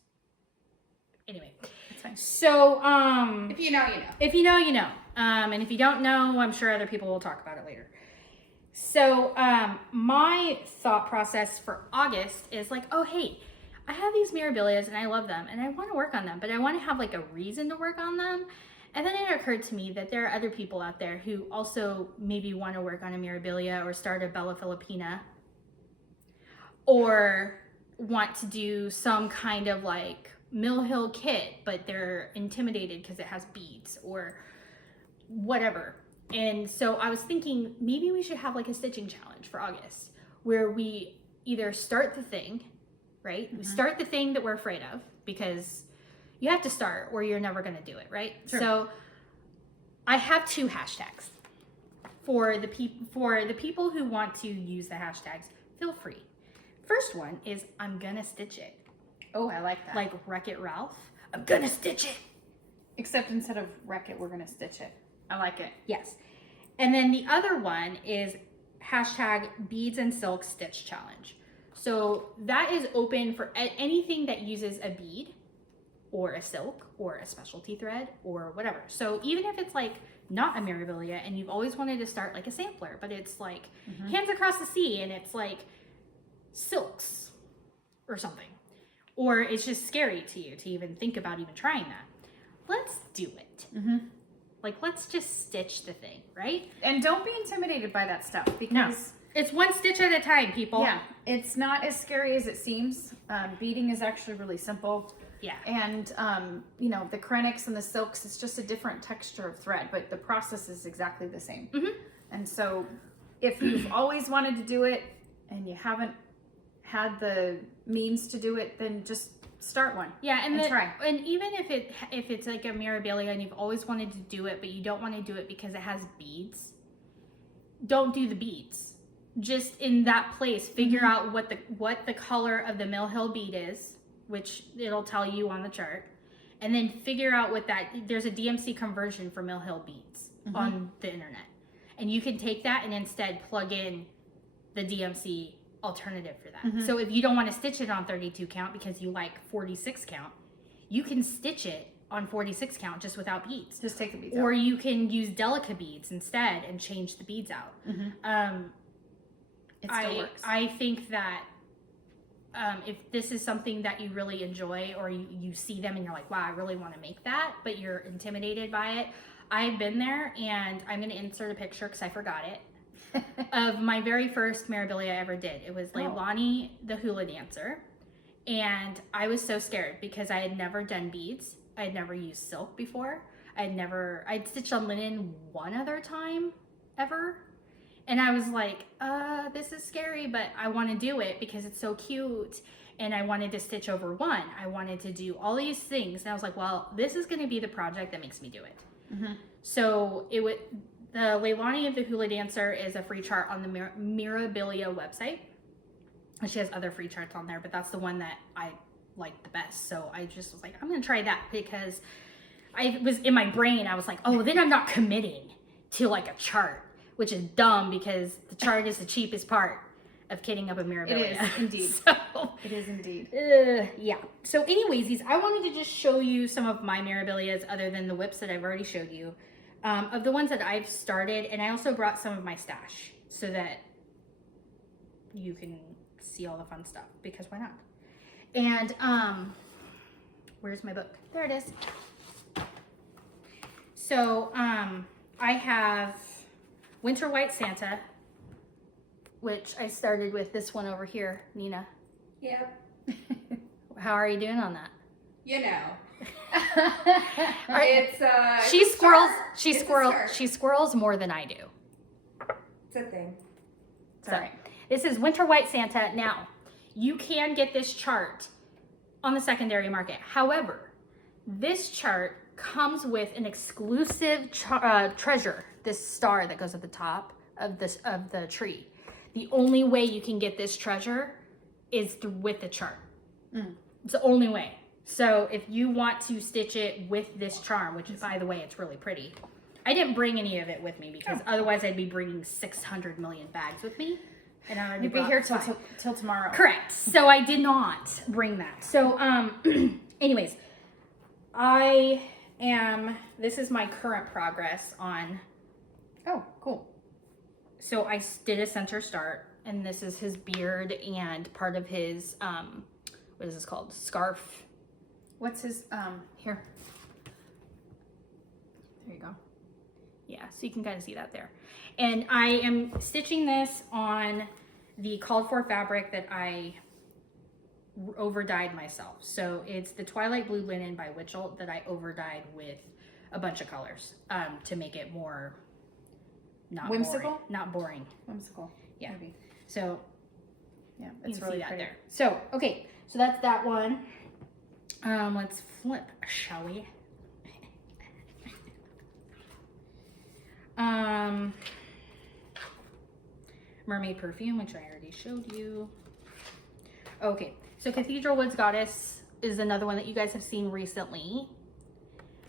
anyway. It's fine. So if you know, you know. If you know, you know. And if you don't know, I'm sure other people will talk about it later. So my thought process for August is like, oh hey, I have these Mirabilias and I love them and I want to work on them, but I want to have like a reason to work on them. And then it occurred to me that there are other people out there who also maybe want to work on a Mirabilia or start a Bella Filipina, or want to do some kind of like Mill Hill kit, but they're intimidated because it has beads or whatever. And so I was thinking maybe we should have like a stitching challenge for August where we either start the thing, right? We start the thing that we're afraid of, because you have to start or you're never going to do it, right? Sure. So I have 2 hashtags for the people who want to use the hashtags. Feel free. First one is I'm gonna stitch it. Oh, I like that. Like Wreck-It Ralph. I'm gonna stitch it. Except instead of wreck it, we're gonna stitch it. I like it. Yes. And then the other one is hashtag Beads and Silk Stitch Challenge. So that is open for anything that uses a bead or a silk or a specialty thread or whatever. So even if it's like not a Mirabilia and you've always wanted to start like a sampler, but it's like Hands Across the Sea and it's like silks or something, or it's just scary to you to even think about even trying that, let's do it. Like, let's just stitch the thing, right? And don't be intimidated by that stuff, because it's one stitch at a time, people. Yeah, it's not as scary as it seems. Beading is actually really simple. Yeah. And, you know, the Krennics and the silks, it's just a different texture of thread, but the process is exactly the same. And so if you've always wanted to do it and you haven't had the means to do it, then just start one. Yeah, and try. And even if it's like a Mirabilia and you've always wanted to do it, but you don't want to do it because it has beads, don't do the beads. Just in that place, figure out what the color of the Mill Hill bead is, which it'll tell you on the chart, and then figure out what there's a DMC conversion for Mill Hill beads on the internet, and you can take that and instead plug in the DMC alternative for that. So if you don't want to stitch it on 32 count because you like 46 count, you can stitch it on 46 count just without beads. Just take the beads out. Or you can use Delica beads instead and change the beads out. It still works. I think that if this is something that you really enjoy, or you see them and you're like, wow, I really want to make that, but you're intimidated by it. I've been there, and I'm going to insert a picture because I forgot it. Of my very first Mirabilia I ever did. It was Leilani the Hula Dancer, and I was so scared because I had never done beads. I had never used silk before. I'd stitched on linen one other time ever, and I was like, this is scary, but I want to do it because it's so cute, and I wanted to stitch over one. I wanted to do all these things, and I was like, well, this is going to be the project that makes me do it. So the Leilani of the Hula Dancer is a free chart on the Mirabilia website. And she has other free charts on there, but that's the one that I like the best. So I just was like, I'm going to try that, because I was in my brain, I was like, oh, then I'm not committing to like a chart, which is dumb because the chart is the cheapest part of kitting up a Mirabilia. It is indeed. So, it is indeed. Yeah. So anyways, I wanted to just show you some of my Mirabilias other than the whips that I've already showed you. Of the ones that I've started, and I also brought some of my stash so that you can see all the fun stuff, because why not? And where's my book? There it is. So I have Winter White Santa, which I started with this one over here, Nina. Yep. How are you doing on that? You know. She squirrels more than I do. It's a thing. So, this is Winter White Santa. Now, you can get this chart on the secondary market. However, this chart comes with an exclusive treasure, this star that goes at the top of the tree. The only way you can get this treasure is with the chart. It's the only way. So if you want to stitch it with this charm, which by the way, it's really pretty. I didn't bring any of it with me because otherwise I'd be bringing 600 million bags with me. And I already You'd be here till tomorrow. Correct. So I did not bring that. So anyways, this is my current progress on. Oh, cool. So I did a center start, and this is his beard and part of his, what is this called? Scarf. What's his, here. There you go. Yeah, so you can kind of see that there. And I am stitching this on the called for fabric that I over-dyed myself. So it's the Twilight Blue Linen by Witchell that I over-dyed with a bunch of colors to make it more not whimsical, boring. Not boring. Whimsical. Yeah. Maybe. So yeah, it's really that pretty. there. So okay, so that's that one. Let's flip, shall we? Mermaid Perfume, which I already showed you. Okay, so Cathedral Woods Goddess is another one that you guys have seen recently.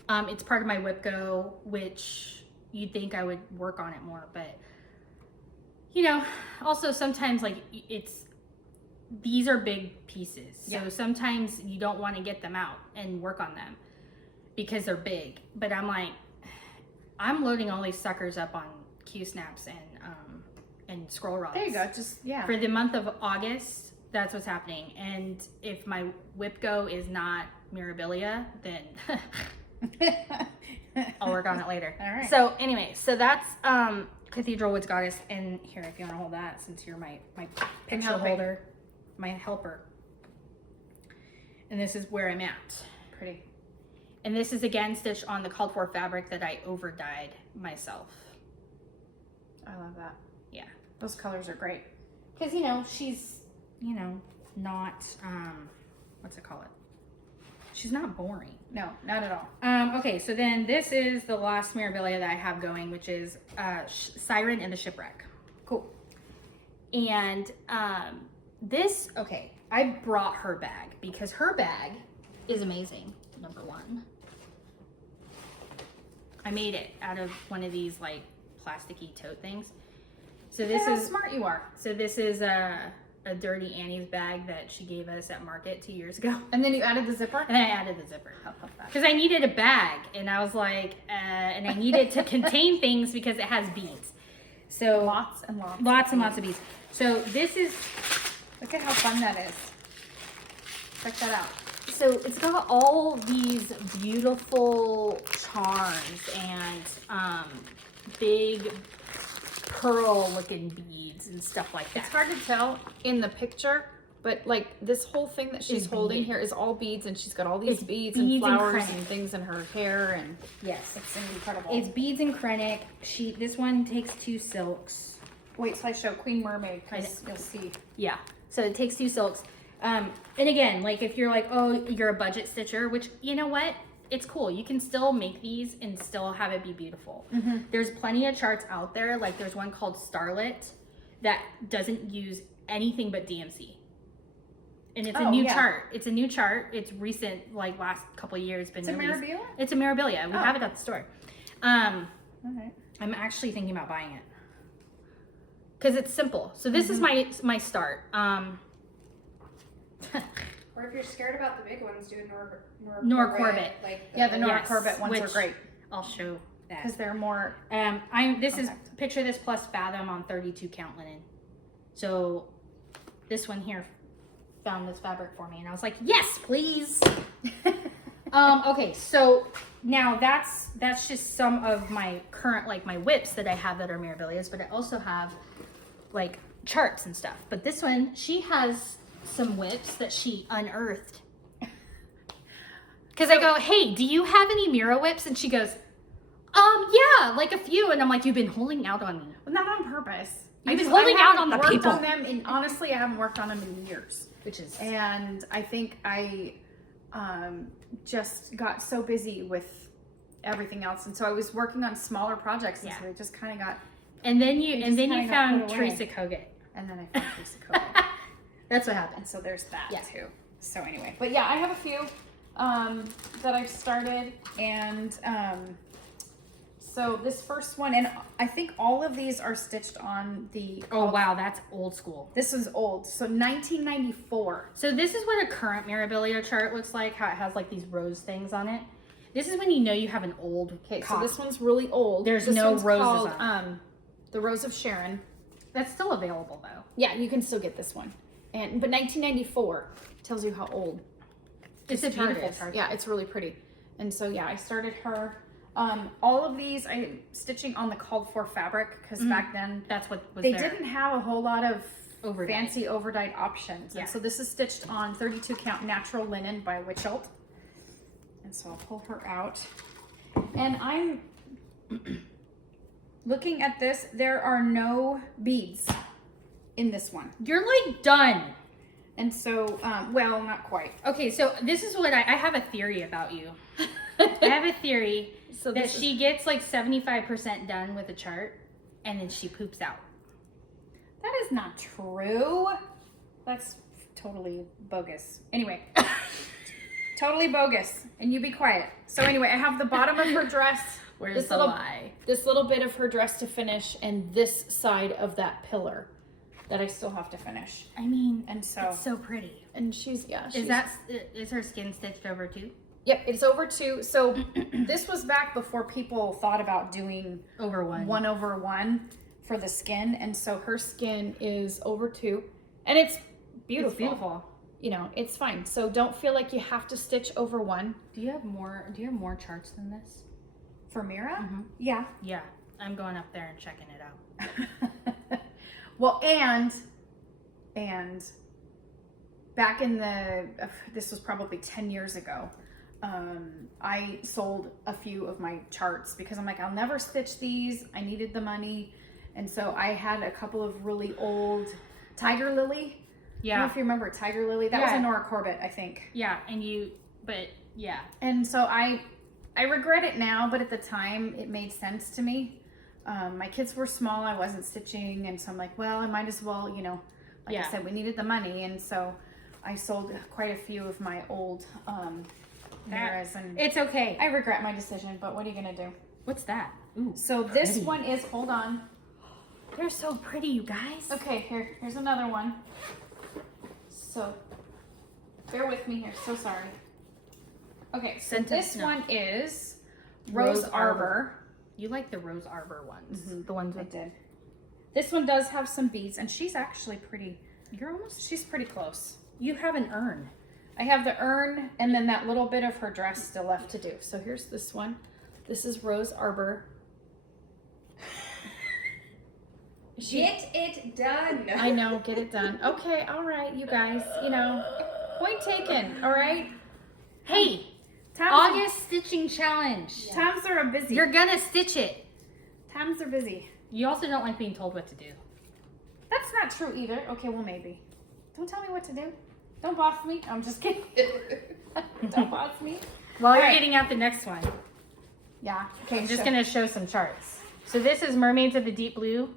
It's part of my Whip Go, which you'd think I would work on it more, but you know, also sometimes like these are big pieces. So sometimes you don't want to get them out and work on them because they're big. But I'm like, I'm loading all these suckers up on Q-snaps and scroll rods. There you go. Just, yeah. For the month of August, that's what's happening. And if my Whip Go is not Mirabilia, then I'll work on it later. All right. So anyway, so that's Cathedral Woods Goddess. And here, if you want to hold that, since you're my picture holder, my helper. And this is where I'm at. Pretty. And this is again stitched on the called for fabric that I over dyed myself. I love that. Yeah. Those colors are great. Because, you know, she's, you know, not, what's it call it? She's not boring. No, not at all. Okay, so then this is the last Mirabilia that I have going, which is Siren and the Shipwreck. Cool. And this, okay, I brought her bag because her bag is amazing, number one. I made it out of one of these like plasticky tote things. So this is how smart you are. So this is a Dirty Annie's bag that she gave us at market 2 years ago. And then you added the zipper? And then I added the zipper. Because I needed a bag. And I was like, and I needed to contain things because it has beads. So lots and lots. Lots and lots of beads. So this is, look at how fun that is. Check that out. so it's got all these beautiful charms and big pearl looking beads and stuff like that. It's hard to tell in the picture, but like this whole thing that she's holding here is all beads, and she's got all these beads and flowers and things in her hair, and yes, it's incredible. It's beads and krennic. This one takes 2 silks. Wait till I show Queen Mermaid, because you'll see. Yeah, so it takes 2 silks. And again, like if you're like, oh, you're a budget stitcher, which, you know what? It's cool. You can still make these and still have it be beautiful. Mm-hmm. There's plenty of charts out there. Like there's one called Starlit that doesn't use anything but DMC. And it's a new chart. It's a new chart. It's recent, like last couple of years been released. It's a Mirabilia? It's a Mirabilia. We have it at the store. All right. I'm actually thinking about buying it. Because it's simple. So this is my start. Or if you're scared about the big ones, do a Nora Corbett. Like the Nora Corbett ones are great. I'll show that. Because they're more... Picture this plus fathom on 32 count linen. So this one here found this fabric for me and I was like, yes, please. Okay, so now that's just some of my current, like my whips that I have that are Mirabilias, but I also have like charts and stuff. But this one, she has some whips that she unearthed. Because I go, hey, do you have any Mira whips? And she goes, yeah, like a few. And I'm like, you've been holding out on me. Well, not on purpose. You've been holding out on the people. people. On them, and honestly, I haven't worked on them in years. And I think I just got so busy with everything else. And so I was working on smaller projects. And so it just kind of got... And then you found Teresa Kogut. And then I found Teresa Kogut. That's what happened. So there's that too. So anyway, but yeah, I have a few that I've started, and so this first one, and I think all of these are stitched on the... Oh wow, that's old school. This is old, so 1994. So this is what a current Mirabilia chart looks like, how it has like these rose things on it. This is when you know you have an old Okay, so this one's really old. There's this no one's roses called, on The Rose of Sharon. That's still available though. Yeah, you can still get this one. But 1994 tells you how old. It's a beautiful chart. Yeah, it's really pretty. And so yeah, I started her. All of these I'm stitching on the called for fabric because back then that's what was they there. didn't have a whole lot of Overdyed. fancy overdyed options. Yeah. And so this is stitched on 32 count natural linen by Witchelt. And so I'll pull her out. And I'm looking at this. There are no beads in this one. You're like done. And so, well, not quite. Okay, so this is what I have a theory about you. I have a theory that she gets like 75% done with a chart and then she poops out. That is not true. That's totally bogus. Anyway, totally bogus. And you be quiet. So anyway, I have the bottom of her dress. Where's the lie? This little bit of her dress to finish and this side of that pillar that I still have to finish. I mean, and so it's so pretty. And she's is her skin stitched over too? Yep, it's over 2. So this was back before people thought about doing over 1 over 1 for the skin, and so her skin is over 2, and it's beautiful. It's beautiful. You know, it's fine. So don't feel like you have to stitch over 1. Do you have more charts than this for Mira? Mm-hmm. Yeah. Yeah, I'm going up there and checking it out. Well, and back in this was probably 10 years ago, I sold a few of my charts because I'm like, I'll never stitch these. I needed the money. And so I had a couple of really old Tiger Lily. Yeah. I don't know if you remember Tiger Lily. That was a Nora Corbett, I think. Yeah, but yeah. And so I regret it now, but at the time it made sense to me. My kids were small, I wasn't stitching, and so I'm like, well, I might as well, you know, like I said, we needed the money, and so I sold quite a few of my old Miras, and it's okay. I regret my decision, but what are you gonna do? What's that? Ooh, so this one is, hold on. They're so pretty, you guys. Okay, here's another one. So, bear with me here, so sorry. Okay, so this one is Rose Arbor. You like the Rose Arbor ones. The ones I did. This one does have some beads, and she's actually pretty, she's pretty close. You have an urn. I have the urn, and then that little bit of her dress still left to do. So here's this one. This is Rose Arbor. Get it done. I know, get it done. Okay, all right, you guys, you know, point taken, all right? Hey, August stitching challenge. Times are busy. You're gonna stitch it. Times are busy. You also don't like being told what to do. That's not true either. Okay, well, maybe. Don't tell me what to do. Don't boss me. I'm just kidding. Don't boss me. While you're getting out the next one. Yeah. Okay, I'm just gonna show some charts. So this is Mermaids of the Deep Blue.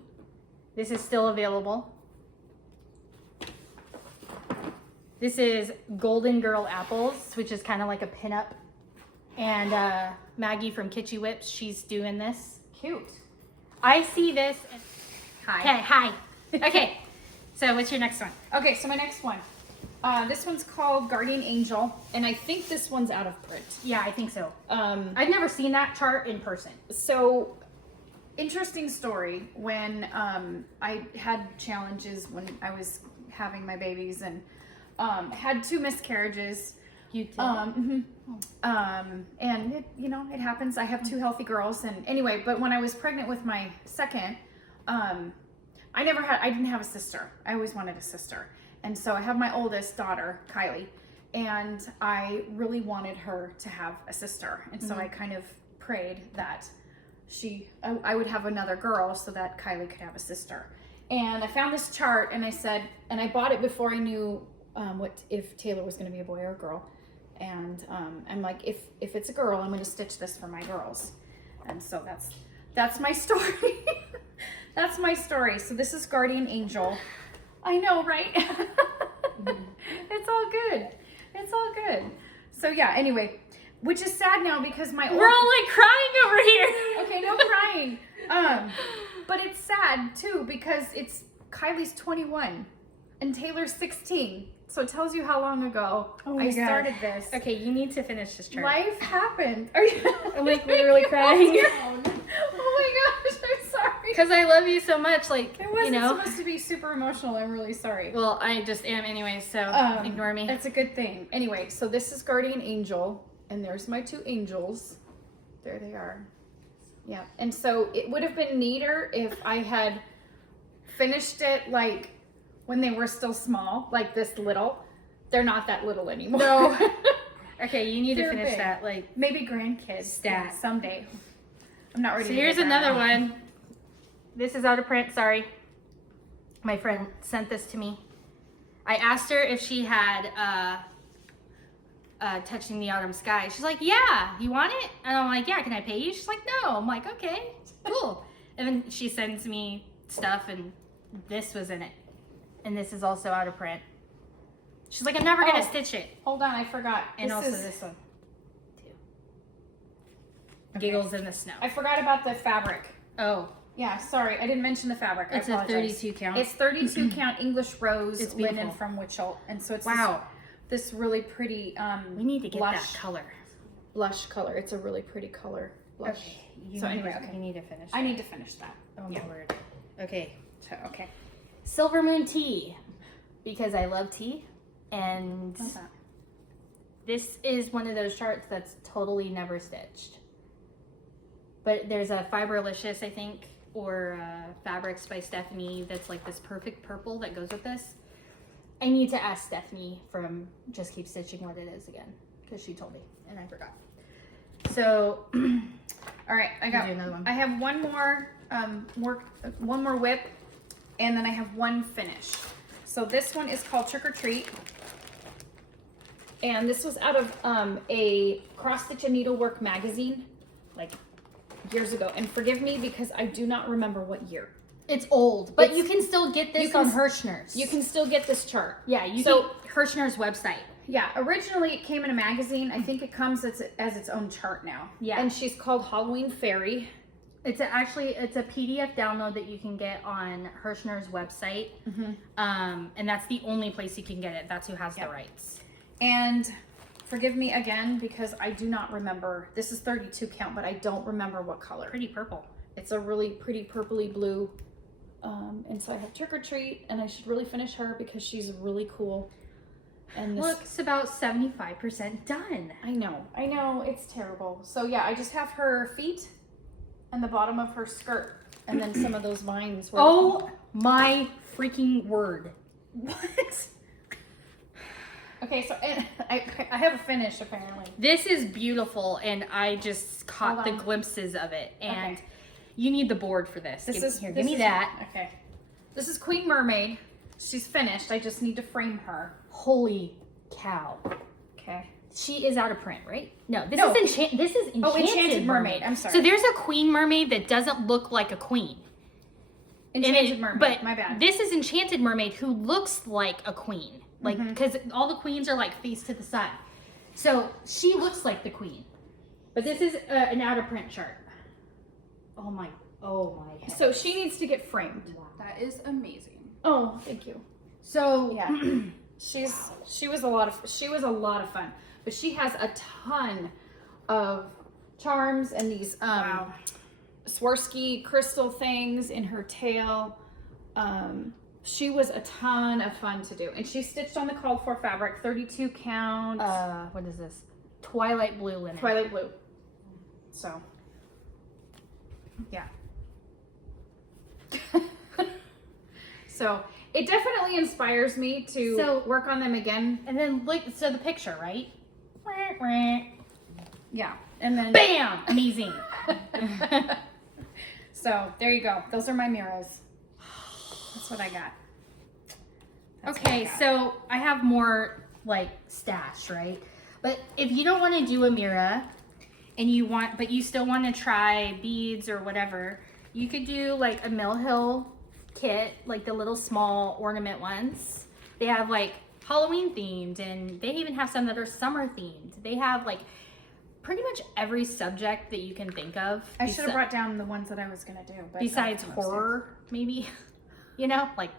This is still available. This is Golden Girl Apples, which is kind of like a pinup. And Maggie from Kitschy Whips, she's doing this. Cute. I see this. Hi. Okay, hi. Okay, so what's your next one? Okay, so my next one. This one's called Guardian Angel, and I think this one's out of print. Yeah, I think so. I've never seen that chart in person. So, interesting story. When I had challenges when I was having my babies and had 2 miscarriages. You did? And it, you know, it happens. I have 2 healthy girls, and anyway, but when I was pregnant with my second, I didn't have a sister. I always wanted a sister. And so I have my oldest daughter, Kylie, and I really wanted her to have a sister. And so I kind of prayed that I would have another girl so that Kylie could have a sister. And I found this chart, and I said, and I bought it before I knew if Taylor was going to be a boy or a girl. And I'm like, if it's a girl, I'm going to stitch this for my girls. And so that's my story. That's my story. So this is Guardian Angel. I know, right? It's all good. It's all good. So yeah, anyway, which is sad now because we're all like crying over here. Okay, no crying. But it's sad too because it's Kylie's 21 and Taylor's 16. So it tells you how long ago I started this. Okay, you need to finish this chart. Life happened. Are you? I'm like literally crying. Oh my gosh, I'm sorry. Because I love you so much, like, It wasn't you know. supposed to be super emotional. I'm really sorry. Well, I just am anyway, so ignore me. That's a good thing. Anyway, so this is Guardian Angel, and there's my 2 angels. There they are. Yeah, and so it would have been neater if I had finished it like when they were still small, like this little. They're not that little anymore. No. Okay, you need to They're finish big. that, like, maybe grandkids. Stat. Yeah, someday. I'm not ready. so to here's get that another out. one. This is out of print, sorry. My friend sent this to me. I asked her if she had Touching the Autumn Sky. She's like, yeah, you want it? And I'm like, yeah, can I pay you? She's like, no. I'm like, okay, cool. And then she sends me stuff, and this was in it. And this is also out of print. She's like, I'm never going to stitch it. Hold on, I forgot. And This also is- this one, too. Giggles in the Snow. I forgot about the fabric. Oh, Yeah, sorry, I didn't mention the fabric. it's I a apologize. 32 count. It's 32 count English rose It's linen beautiful. from Witchelt, and so it's Wow. this really pretty We need to get blush, that color. blush color. It's a really pretty color blush. Okay. You So need anyway, to, okay. you need to finish. I that. need to finish that. Oh Yeah. my word. Okay. So okay. Silver Moon tea, because I love tea, and What's that? this is one of those charts that's totally never stitched. But there's a Fiberlicious, I think, or Fabrics by Stephanie that's like this perfect purple that goes with this. I need to ask Stephanie from Just Keep Stitching what it is again, because she told me and I forgot. So, All right, I got do another one. I have one more one more whip, and then I have one finish. So this one is called Trick or Treat, and this was out of a Cross Stitch and Needlework magazine, like years ago. And forgive me because I do not remember what year. It's old, but It's- you can still get this you can on s- Hirschner's. You can still get this chart. Yeah, you So- can Hirschner's website. Yeah, originally it came in a magazine. I think it comes as its own chart now. Yeah. And she's called Halloween Fairy. It's a PDF download that you can get on Hirschner's website, and that's the only place you can get it. That's who has the rights. And forgive me again because I do not remember. This is 32 count, but I don't remember what color. Pretty purple. It's a really pretty purpley blue. And so I have Trick or Treat, and I should really finish her because she's really cool. And this, Look, it's about 75% done. I know, it's terrible. So yeah, I just have her feet and the bottom of her skirt, and then some of those vines. Where Oh my freaking word. what? Okay, so and I have a finish apparently. This is beautiful, and I just caught Hold the on. glimpses of it. And Okay. you need the board for this. This give, is here, this give me is- that. Okay. This is Queen Mermaid. She's finished. I just need to frame her. Holy cow. Okay. She is out of print, right? No, this No. is Enchanted Enchanted Mermaid. I'm sorry. So there's a Queen Mermaid that doesn't look like a queen. Enchanted Mermaid. But My bad. this is Enchanted Mermaid who looks like a queen. Like, because all the queens are like face to the side. So she looks like the queen. But this is an out of print chart. Oh my Oh my God. So she needs to get framed. Wow. That is amazing. Oh, thank you. So Yeah, she was a lot of fun, but she has a ton of charms and these Swarovski crystal things in her tail. She was a ton of fun to do, and she stitched on the called for fabric, 32 count. what is this? Twilight blue linen. Twilight blue. So, yeah. So it definitely inspires me to work on them again. And then so the picture, right? Yeah. And then Bam! Amazing. So there you go. Those are my mirrors. That's what I got. Okay, so I have more like stash, right? But if you don't want to do a mirror and but you still want to try beads or whatever, you could do like a Mill Hill kit, like the little small ornament ones. They have like Halloween themed, and they even have some that are summer themed. They have like pretty much every subject that you can think of. I should have brought down the ones that I was gonna do. But besides horror, maybe, you know, like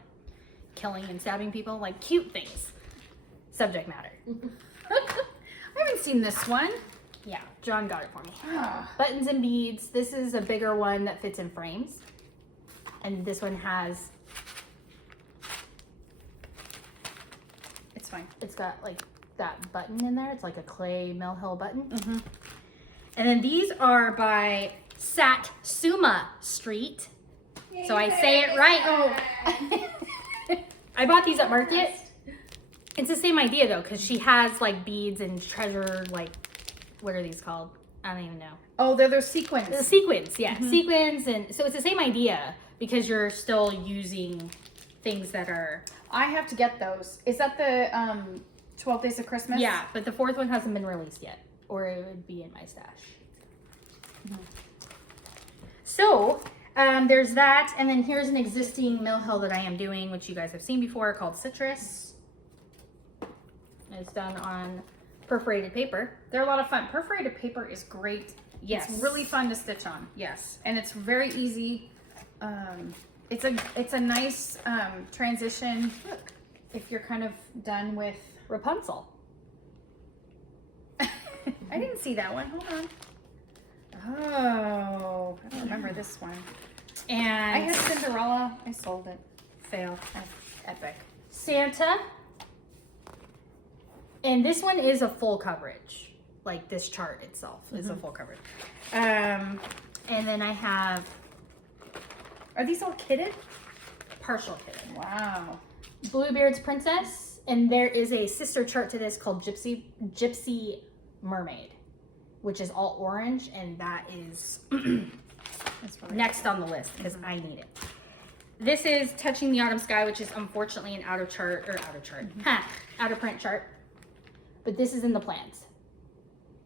killing and stabbing people, like cute things. Subject matter. I haven't seen this one. Yeah, John got it for me. Buttons and beads. This is a bigger one that fits in frames. And this one has, It's fine. it's got like that button in there. It's like a clay Mill Hill button. And then these are by Satsuma Street. So I say it right. Oh. I bought these at Market. It's the same idea though, because she has like beads and treasure, like, what are these called? I don't even know. Oh, they're those sequins. The sequins, yeah. Sequins, and so it's the same idea because you're still using things that are... I have to get those. Is that the 12 Days of Christmas? Yeah, but the fourth one hasn't been released yet, or it would be in my stash. So, there's that, and then here's an existing Mill Hill that I am doing, which you guys have seen before, called Citrus. It's done on perforated paper. They're a lot of fun. Perforated paper is great. Yes. It's really fun to stitch on. Yes. And it's very easy. It's a nice transition if you're kind of done with Rapunzel. I didn't see that one. Hold on. Oh, I don't remember this one. And I had Cinderella. I sold it. fail. Epic. Santa. And this one is a full coverage. Like this chart itself is a full coverage. And then I have... Are these all kitted? Partial kitted. Wow. Bluebeard's Princess. And there is a sister chart to this called Gypsy Mermaid, which is all orange. And that is next on the list because I need it. This is Touching the Autumn Sky, which is unfortunately an out of print chart. But this is in the plans.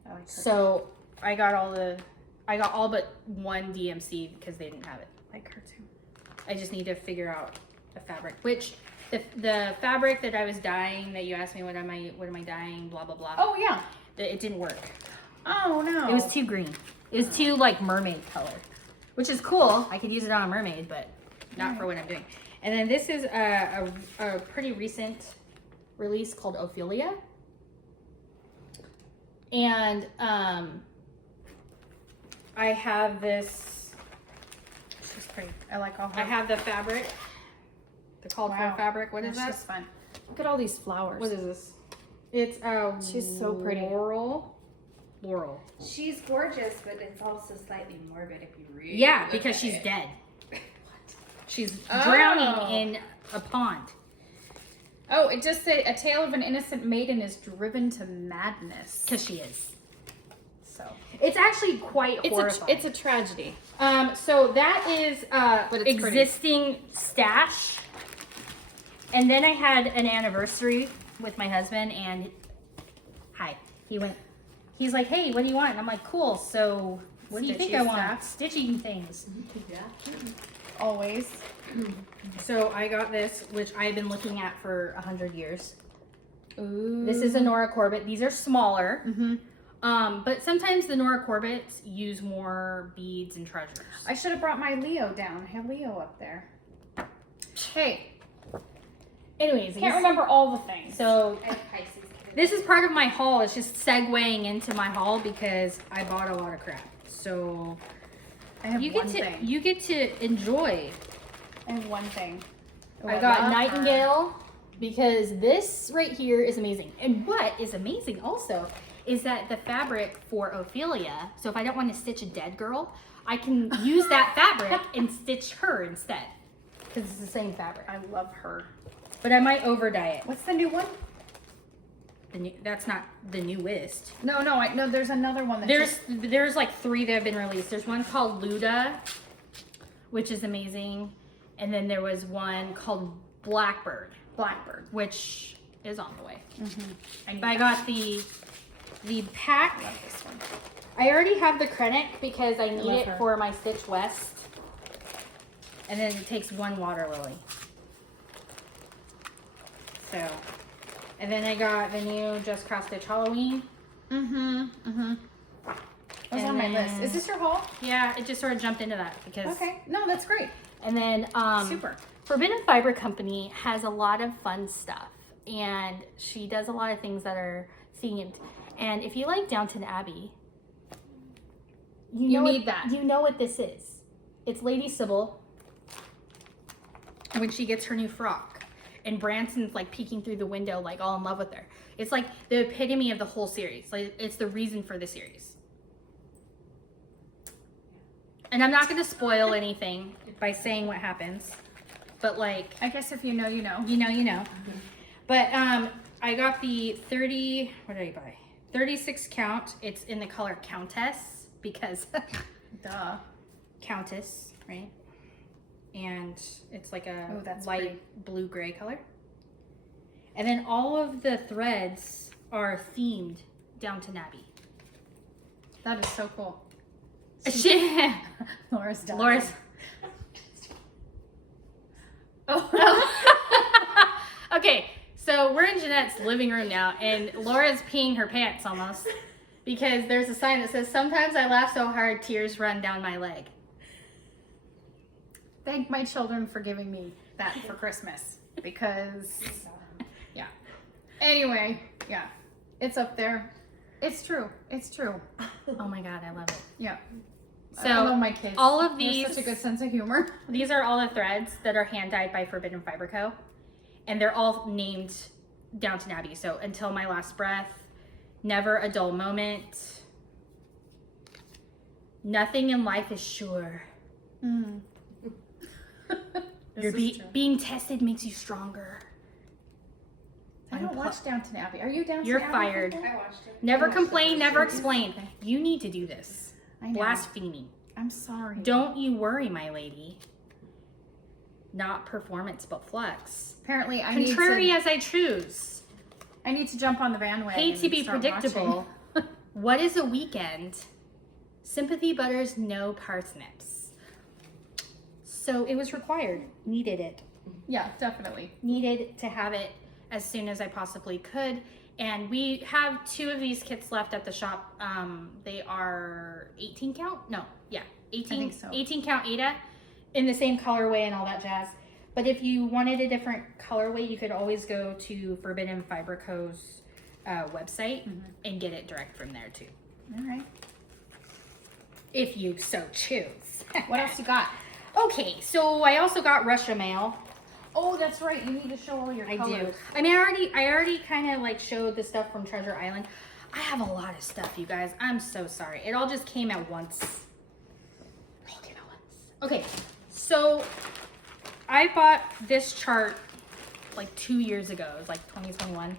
I like her. So I got all but one DMC because they didn't have it. I like her too. I just need to figure out a fabric, which the fabric that I was dyeing that you asked me what am I dyeing, blah blah blah. Oh yeah. It didn't work. Oh no. It was too green. It was too like mermaid color, which is cool. I could use it on a mermaid, but not for what I'm doing. And then this is a pretty recent release called Ophelia. And I have this. She's pretty. I like all her. I have the fabric. The called for fabric. What is that? That's just fun. Look at all these flowers. What is this? It's She's so pretty. Laurel. She's gorgeous, but it's also slightly morbid if you read. Yeah, because she's dead. She's drowning in a pond. Oh, it just said a tale of an innocent maiden is driven to madness. Because she is. So it's actually quite horrifying. It's a tragedy. So that is But it's existing stash. And then I had an anniversary with my husband, and he's like, hey, what do you want? And I'm like, cool. So what do you think I want? Stitching things. Yeah. Always. So I got this, which I've been looking at for 100 years. Ooh. This is a Nora Corbett. These are smaller. But sometimes the Nora Corbett's use more beads and treasures. I should have brought my Leo down. I have Leo up there. Hey. Anyways, Can't remember all the things. So I have Pisces. this is part of my haul. It's just segueing into my haul because I bought a lot of crap. So I have you one get to thing. you get to enjoy. I have one thing. Oh, I got love Nightingale because this right here is amazing. And what is amazing also is that the fabric for Ophelia, so if I don't want to stitch a dead girl, I can use that fabric and stitch her instead. Because it's the same fabric. her. I love her. But I might over dye it. What's the new one? That's not the newest. No, there's another one that There's like 3 that have been released. There's one called Luda, which is amazing. And then there was one called Blackbird, which is on the way. But I got the pack. I love this one. I already have the Krennic because I need love it her. for my Stitch West. And then it takes 1 water lily. So, and then I got the new Just Cross Stitch Halloween. That was on my list. Is this your haul? Yeah, it just sort of jumped into that because. Okay. No, that's great. And then Super. Forbidden Fiber Company has a lot of fun stuff, and she does a lot of things that are themed. And if you like Downton Abbey, You know need that. You know what this is. It's Lady Sybil when she gets her new frock, and Branson's like peeking through the window, like all in love with her. It's like the epitome of the whole series. Like it's the reason for the series. And I'm not going to spoil anything by saying what happens, but like I guess if you know, you know. you know. But I got the 30. What did I buy? 36 count. It's in the color Countess because Duh. Countess, right? And it's like a Oh, that's light pretty. blue gray color. And then all of the threads are themed Downton Abbey. That is so cool. Shit. Laura's done. Laura's. Oh. Okay, so we're in Jeanette's living room now, and Laura's peeing her pants almost because there's a sign that says, "Sometimes I laugh so hard, tears run down my leg." Thank my children for giving me that for Christmas because, yeah. Anyway, yeah, it's up there. It's true. It's true. Oh my god, I love it. Yeah. So I love my kids. all of They have these, such a good sense of humor. these are all the threads that are hand dyed by Forbidden Fiber Co. And they're all named Downton Abbey. So Until My Last Breath, Never a Dull Moment, Nothing in Life is Sure. Being tested makes you stronger. I don't watch Downton Abbey. Are you Downton You're Abbey? fired. I watched it. Never Oh, complain, so never serious. explain. Okay. You need to do this. I know. Blasphemy. I'm sorry. Don't you worry, my lady. Not performance, but flex. Apparently, Contrary as I choose. I need to jump on the bandwagon. Hate to and be start predictable. watching. What is a weekend? Sympathy butters, no parsnips. So it was required. Needed it. Yeah, definitely. Needed to have it as soon as I possibly could. And we have 2 of these kits left at the shop. They are 18 count? No, yeah, 18, I think so. 18 count Ada in the same colorway and all that jazz. But if you wanted a different colorway, you could always go to Forbidden Fiber Co.'s website and get it direct from there too. All right. If you so choose. What else you got? Okay, so I also got Russia mail. Oh, that's right. You need to show all your I colors. do. I mean, I already kind of like showed the stuff from Treasure Island. I have a lot of stuff, you guys. I'm so sorry. It all just came at once. It all came at once. Okay, so I bought this chart like 2 years ago. It was like 2021.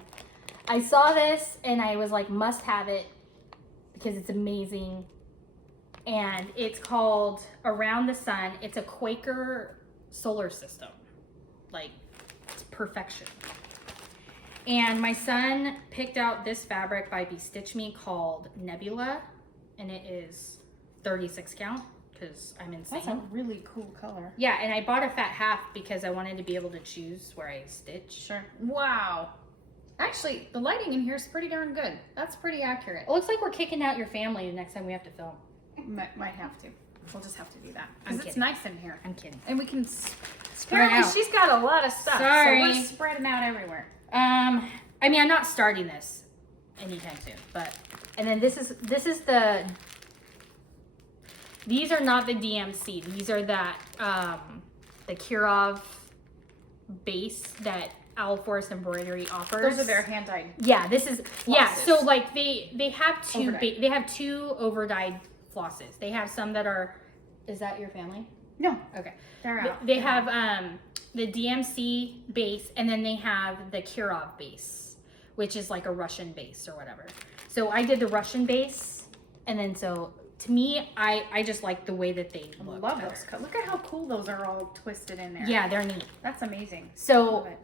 I saw this and I was like, must have it because it's amazing. And it's called Around the Sun. It's a Quaker solar system. Like, it's perfection. And my son picked out this fabric by Bestitch Me called Nebula, and it is 36 count because I'm insane. That's a really cool color. Yeah, and I bought a fat half because I wanted to be able to choose where I stitch. Sure. Wow. Actually, the lighting in here is pretty darn good. That's pretty accurate. It looks like we're kicking out your family the next time we have to film. Might have to. We'll just have to do that. I'm Because it's kidding. nice in here. I'm kidding. And we can... Spread Apparently out. she's got a lot of stuff. Sorry. So we're spreading out everywhere. I mean, I'm not starting this anytime soon, but, and then this is the, these are not the DMC. These are that, the Kirov base that Owl Forrest Embroidery offers. Those are their hand-dyed. Yeah, this is, yeah, flosses. so like they have two, Overdyed. they have two over-dyed flosses. They have some that are, is that your family? No, Okay. they're out. They have the DMC base, and then they have the Kirov base, which is like a Russian base or whatever. So I did the Russian base, and then so to me, I just like the way that they look. Love those. Look at how cool those are all twisted in there. Yeah, they're neat. That's amazing. So Love it.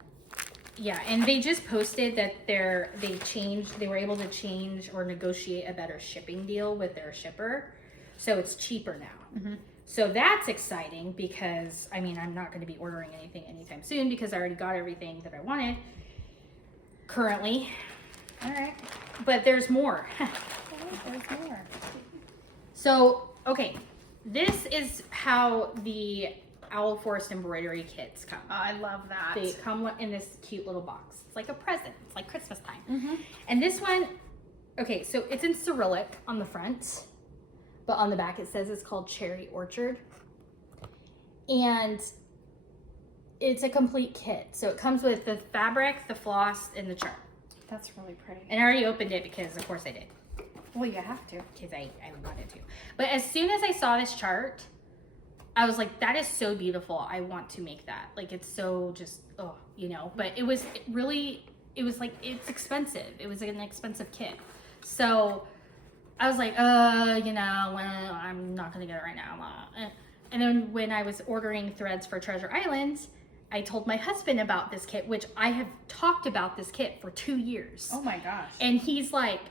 yeah, and they just posted that they were able to change or negotiate a better shipping deal with their shipper, so it's cheaper now. Mhm. So that's exciting because, I mean, I'm not going to be ordering anything anytime soon because I already got everything that I wanted currently. All right. But there's more. There's more. So, okay, this is how the Owl Forrest Embroidery kits come. I love that. They come in this cute little box. It's like a present. It's like Christmas time. Mm-hmm. And this one, okay, so it's in Cyrillic on the front. But on the back it says it's called Cherry Orchard. And it's a complete kit. So it comes with the fabric, the floss, and the chart. That's really pretty. And I already opened it because of course I did. Well, you have to. Because I wanted to. But as soon as I saw this chart, I was like, that is so beautiful. I want to make that. Like, it's so just, oh, you know. But it was like, it's expensive. It was an expensive kit. So I was like, you know, well, I'm not going to get it right now. And then when I was ordering threads for Treasure Island, I told my husband about this kit, which I have talked about this kit for 2 years. Oh my gosh. And he's like,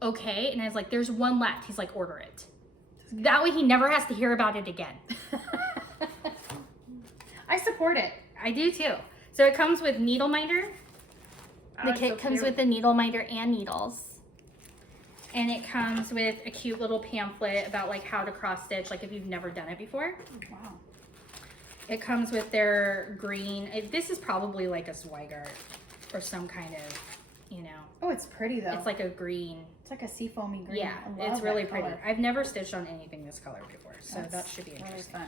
okay. And I was like, there's one left. He's like, order it. That way he never has to hear about it again. I support it. I do too. So it comes with needle minder. The it's kit so comes cute. with a needle minder and needles. And it comes with a cute little pamphlet about like how to cross stitch, like if you've never done it before. Wow. It comes with their green. This is probably like a Zweigart or some kind of, you know. Oh, it's pretty though. It's like a green. It's like a seafoamy green. Yeah, I love it's really that pretty. color. I've never stitched on anything this color before, so That's that should be really interesting. fun.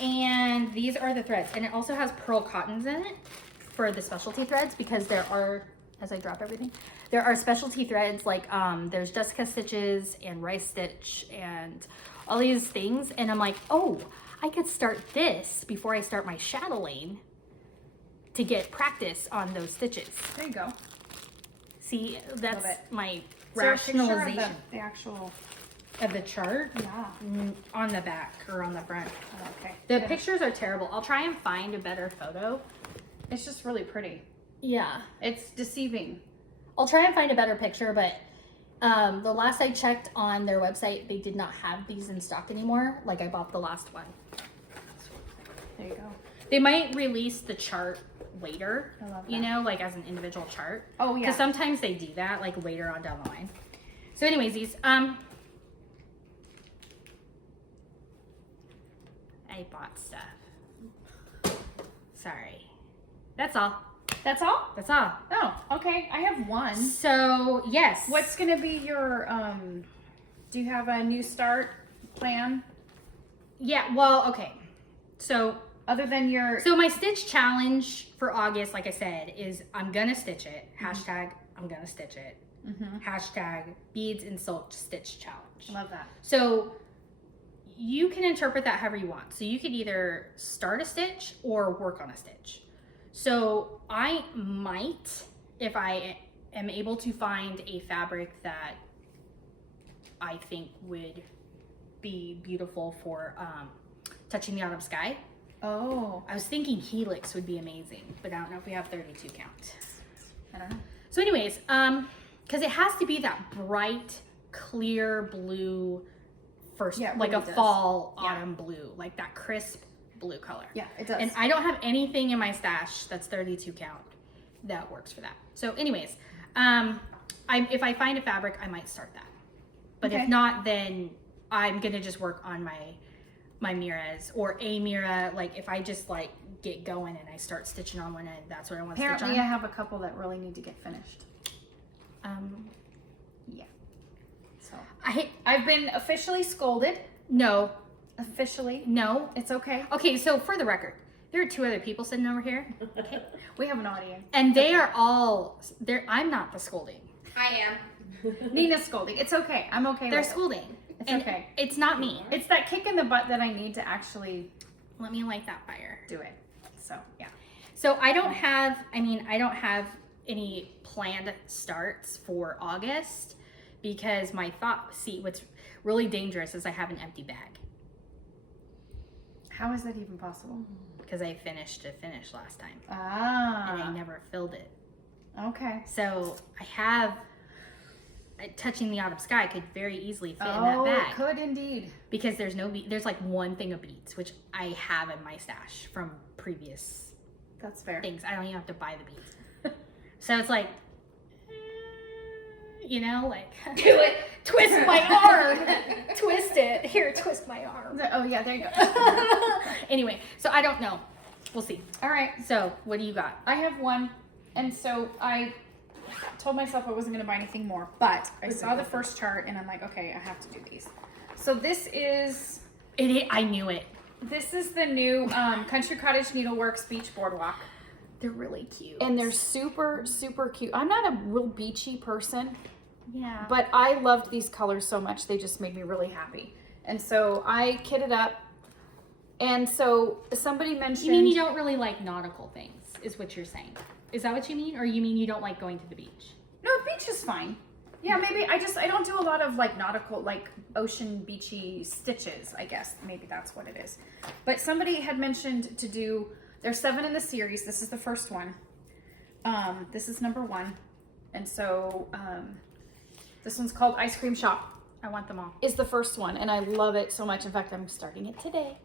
And these are the threads, and it also has pearl cottons in it for the specialty threads because there are, as I drop everything, there are specialty threads like there's Jessica Stitches and Rice Stitch and all these things, and I'm like, oh, I could start this before I start my chatelaine to get practice on those stitches. There you go. See, that's it. my Is there a picture of rationalization the actual. of the chart. Yeah. On the back or on the front. Oh, okay. The Yeah. pictures are terrible. I'll try and find a better photo. It's just really pretty. Yeah. It's deceiving. I'll try and find a better picture, but the last I checked on their website, they did not have these in stock anymore. Like, I bought the last one. There you go. They might release the chart later, I love you that. know, like as an individual chart. Oh yeah. Because sometimes they do that, like later on down the line. So anyways, these, I bought stuff. Sorry. That's all. That's all? That's all. Oh, okay. I have one. So, yes. What's gonna be your do you have a new start plan Yeah, well, okay. So, other than your my stitch challenge for August, like I said, is I'm gonna stitch it. Hashtag I'm gonna stitch it. Hashtag beads and silk stitch challenge. Love that. So you can interpret that however you want. So you could either start a stitch or work on a stitch. So I might, if I am able to find a fabric that I think would be beautiful for touching the autumn sky. Oh, I was thinking helix would be amazing, but I don't know if we have 32 count. I don't know. So anyways, because it has to be that bright, clear blue first, Yeah, it like really a does. fall, Yeah. autumn blue, like that crisp blue color. Yeah, it does. And I don't have anything in my stash that's 32 count that works for that. So anyways, if I find a fabric, I might start that. But if not, then I'm gonna just work on my miras or a mira. Like if I just like get going and I start stitching on one end, that's what I want to stitch on. Apparently I have a couple that really need to get finished. Yeah. So I've been officially scolded. No. Officially? No. It's okay. Okay, so for the record, there are 2 other people sitting over here. Okay. We have an audience. And they are all there. I'm not the scolding. I am. Nina's scolding. It's okay. I'm okay They're with scolding. It's And okay. It's not me. It's that kick in the butt that I need to actually Let me light that fire. do it. So, yeah. So I don't have any planned starts for August because what's really dangerous is I have an empty bag. How is that even possible? Because I finished to finish last time. Ah. And I never filled it. Okay. So I have, touching the autumn sky could very easily fit in that Oh, bag. it could indeed. Because there's like one thing of beads, which I have in my stash from previous That's fair. things. I don't even have to buy the beads. So it's like, you know, like, Do it. twist my arm. Twist it. Here, twist my arm. Oh, yeah, there you go. Anyway, so I don't know. We'll see. All right. So what do you got? I have one. And so I told myself I wasn't going to buy anything more, but I saw the first chart and I'm like, okay, I have to do these. So this is I knew it. This is the new Country Cottage Needleworks Beach Boardwalk. They're really cute. And they're super, super cute. I'm not a real beachy person, yeah. but I loved these colors so much. They just made me really happy. And so I kitted up. And so somebody mentioned... You mean you don't really like nautical things, is what you're saying. Is that what you mean? Or you mean you don't like going to the beach? No, beach is fine. Yeah, maybe I don't do a lot of like nautical, like ocean beachy stitches, I guess. Maybe that's what it is. But somebody had mentioned to do, there's 7 in the series. This is the first one. This is number 1. And so this one's called Ice Cream Shop. I want them all. Is the first one. And I love it so much. In fact, I'm starting it today.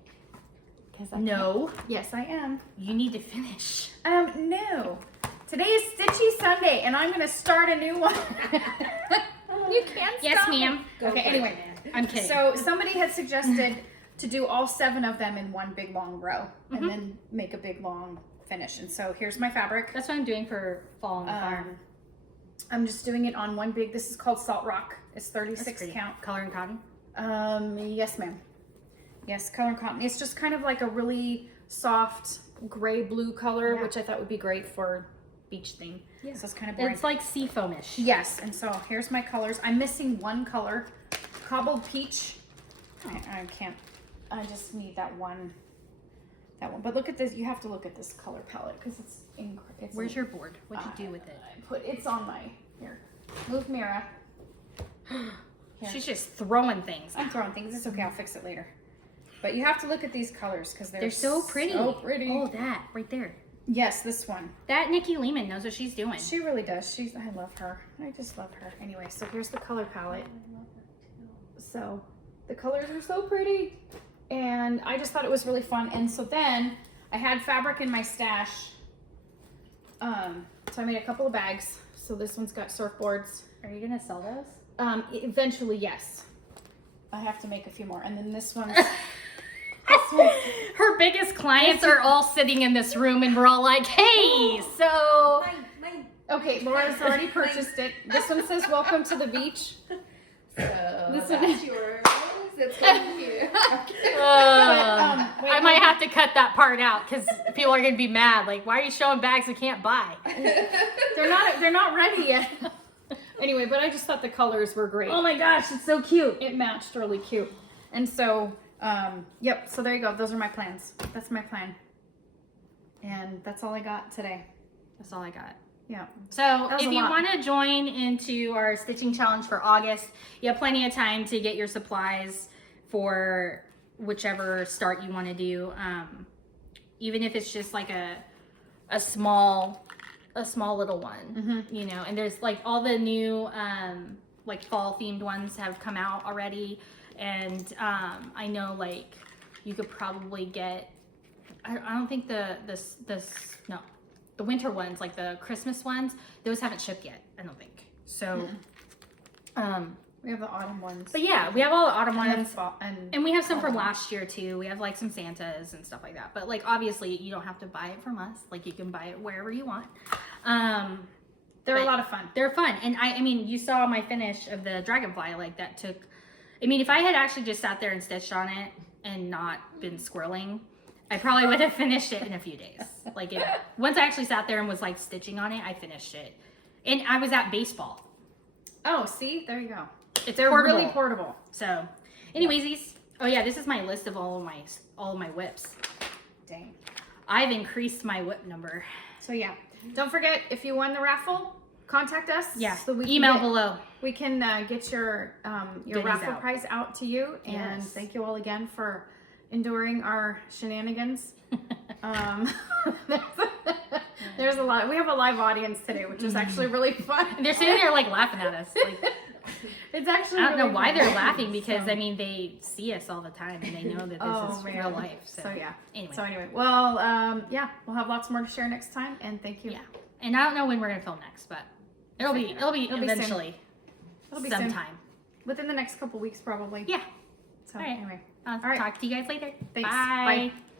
No. Yes, I am. You need to finish. No. Today is Stitchy Sunday, and I'm going to start a new one. You can't stop. Yes, ma'am. Okay, anyway. I'm kidding. So somebody had suggested to do all 7 of them in one big long row, and then make a big long finish. And so here's my fabric. That's what I'm doing for fall on the farm. I'm just doing it on one big, this is called Salt Rock. It's 36 count. Color and cotton? Yes, ma'am. Yes, color and cotton. It's just kind of like a really soft gray blue color, which I thought would be great for beach theme. Yeah. So it's kind of boring. It's like sea foamish. Yes, and so here's my colors. I'm missing one color, Cobbled Peach. I can't, I just need that one. But look at this, you have to look at this color palette because it's Where's your board? What'd you do with it? It's on my, here. Move Mira. She's just throwing things. I'm throwing things, it's okay, I'll fix it later. But you have to look at these colors because they're so pretty. So pretty. Oh, that right there. Yes, this one. That Nikki Lehman knows what she's doing. She really does. I love her. I just love her. Anyway, so here's the color palette. So the colors are so pretty. And I just thought it was really fun. And so then I had fabric in my stash. So I made a couple of bags. So this one's got surfboards. Are you gonna sell those? Eventually, yes. I have to make a few more. And then this one's... Her biggest clients are all sitting in this room and we're all like, hey, so... Mine. Okay, Laura's already purchased it. This one says, welcome to the beach. So This that's one- yours. It's going here. I might have to cut that part out because people are going to be mad. Like, why are you showing bags we can't buy? They're not ready yet. Anyway, but I just thought the colors were great. Oh my gosh, it's so cute. It matched really cute. And so, yep, so there you go. Those are my plans. That's my plan. And that's all I got today. That's all I got. Yeah. So was if a you lot. want to join into our stitching challenge for August, you have plenty of time to get your supplies for whichever start you want to do. Even if it's just like a small little one, you know, and there's like all the new like fall themed ones have come out already. And I know like you could probably get, I don't think the winter ones, like the Christmas ones, those haven't shipped yet, I don't think. So, we have the autumn ones. But yeah, we have all the autumn And ones. fall, And we have some from last year too. We have like some Santas and stuff like that. But like obviously you don't have to buy it from us. Like you can buy it wherever you want. They're a lot of fun. They're fun. And I mean, you saw my finish of the dragonfly. Like that took, I mean, if I had actually just sat there and stitched on it and not been squirreling, I probably would have finished it in a few days. Like once I actually sat there and was like stitching on it, I finished it. And I was at baseball. Oh, see, there you go. They're portable. really portable. So, anyways, oh yeah, this is my list of all of my whips. Dang. I've increased my whip number. So yeah, don't forget if you won the raffle, contact us. Yeah. So we email can below. We can get your raffle out. prize out to you. And Yes. thank you all again for enduring our shenanigans. There's a lot. We have a live audience today, which is actually really fun. They're sitting there like laughing at us. Like, it's actually. I don't know really why fun. they're laughing because So- I mean they see us all the time and they know that this is real life. So, yeah. Anyway. So anyway, well, yeah, we'll have lots more to share next time, and thank you. Yeah. And I don't know when we're gonna film next, but it'll be soon. eventually. It'll be sometime. soon. Within the next couple weeks, probably. Yeah. So All right. anyway, I'll All right. talk to you guys later. Thanks. Bye. Bye.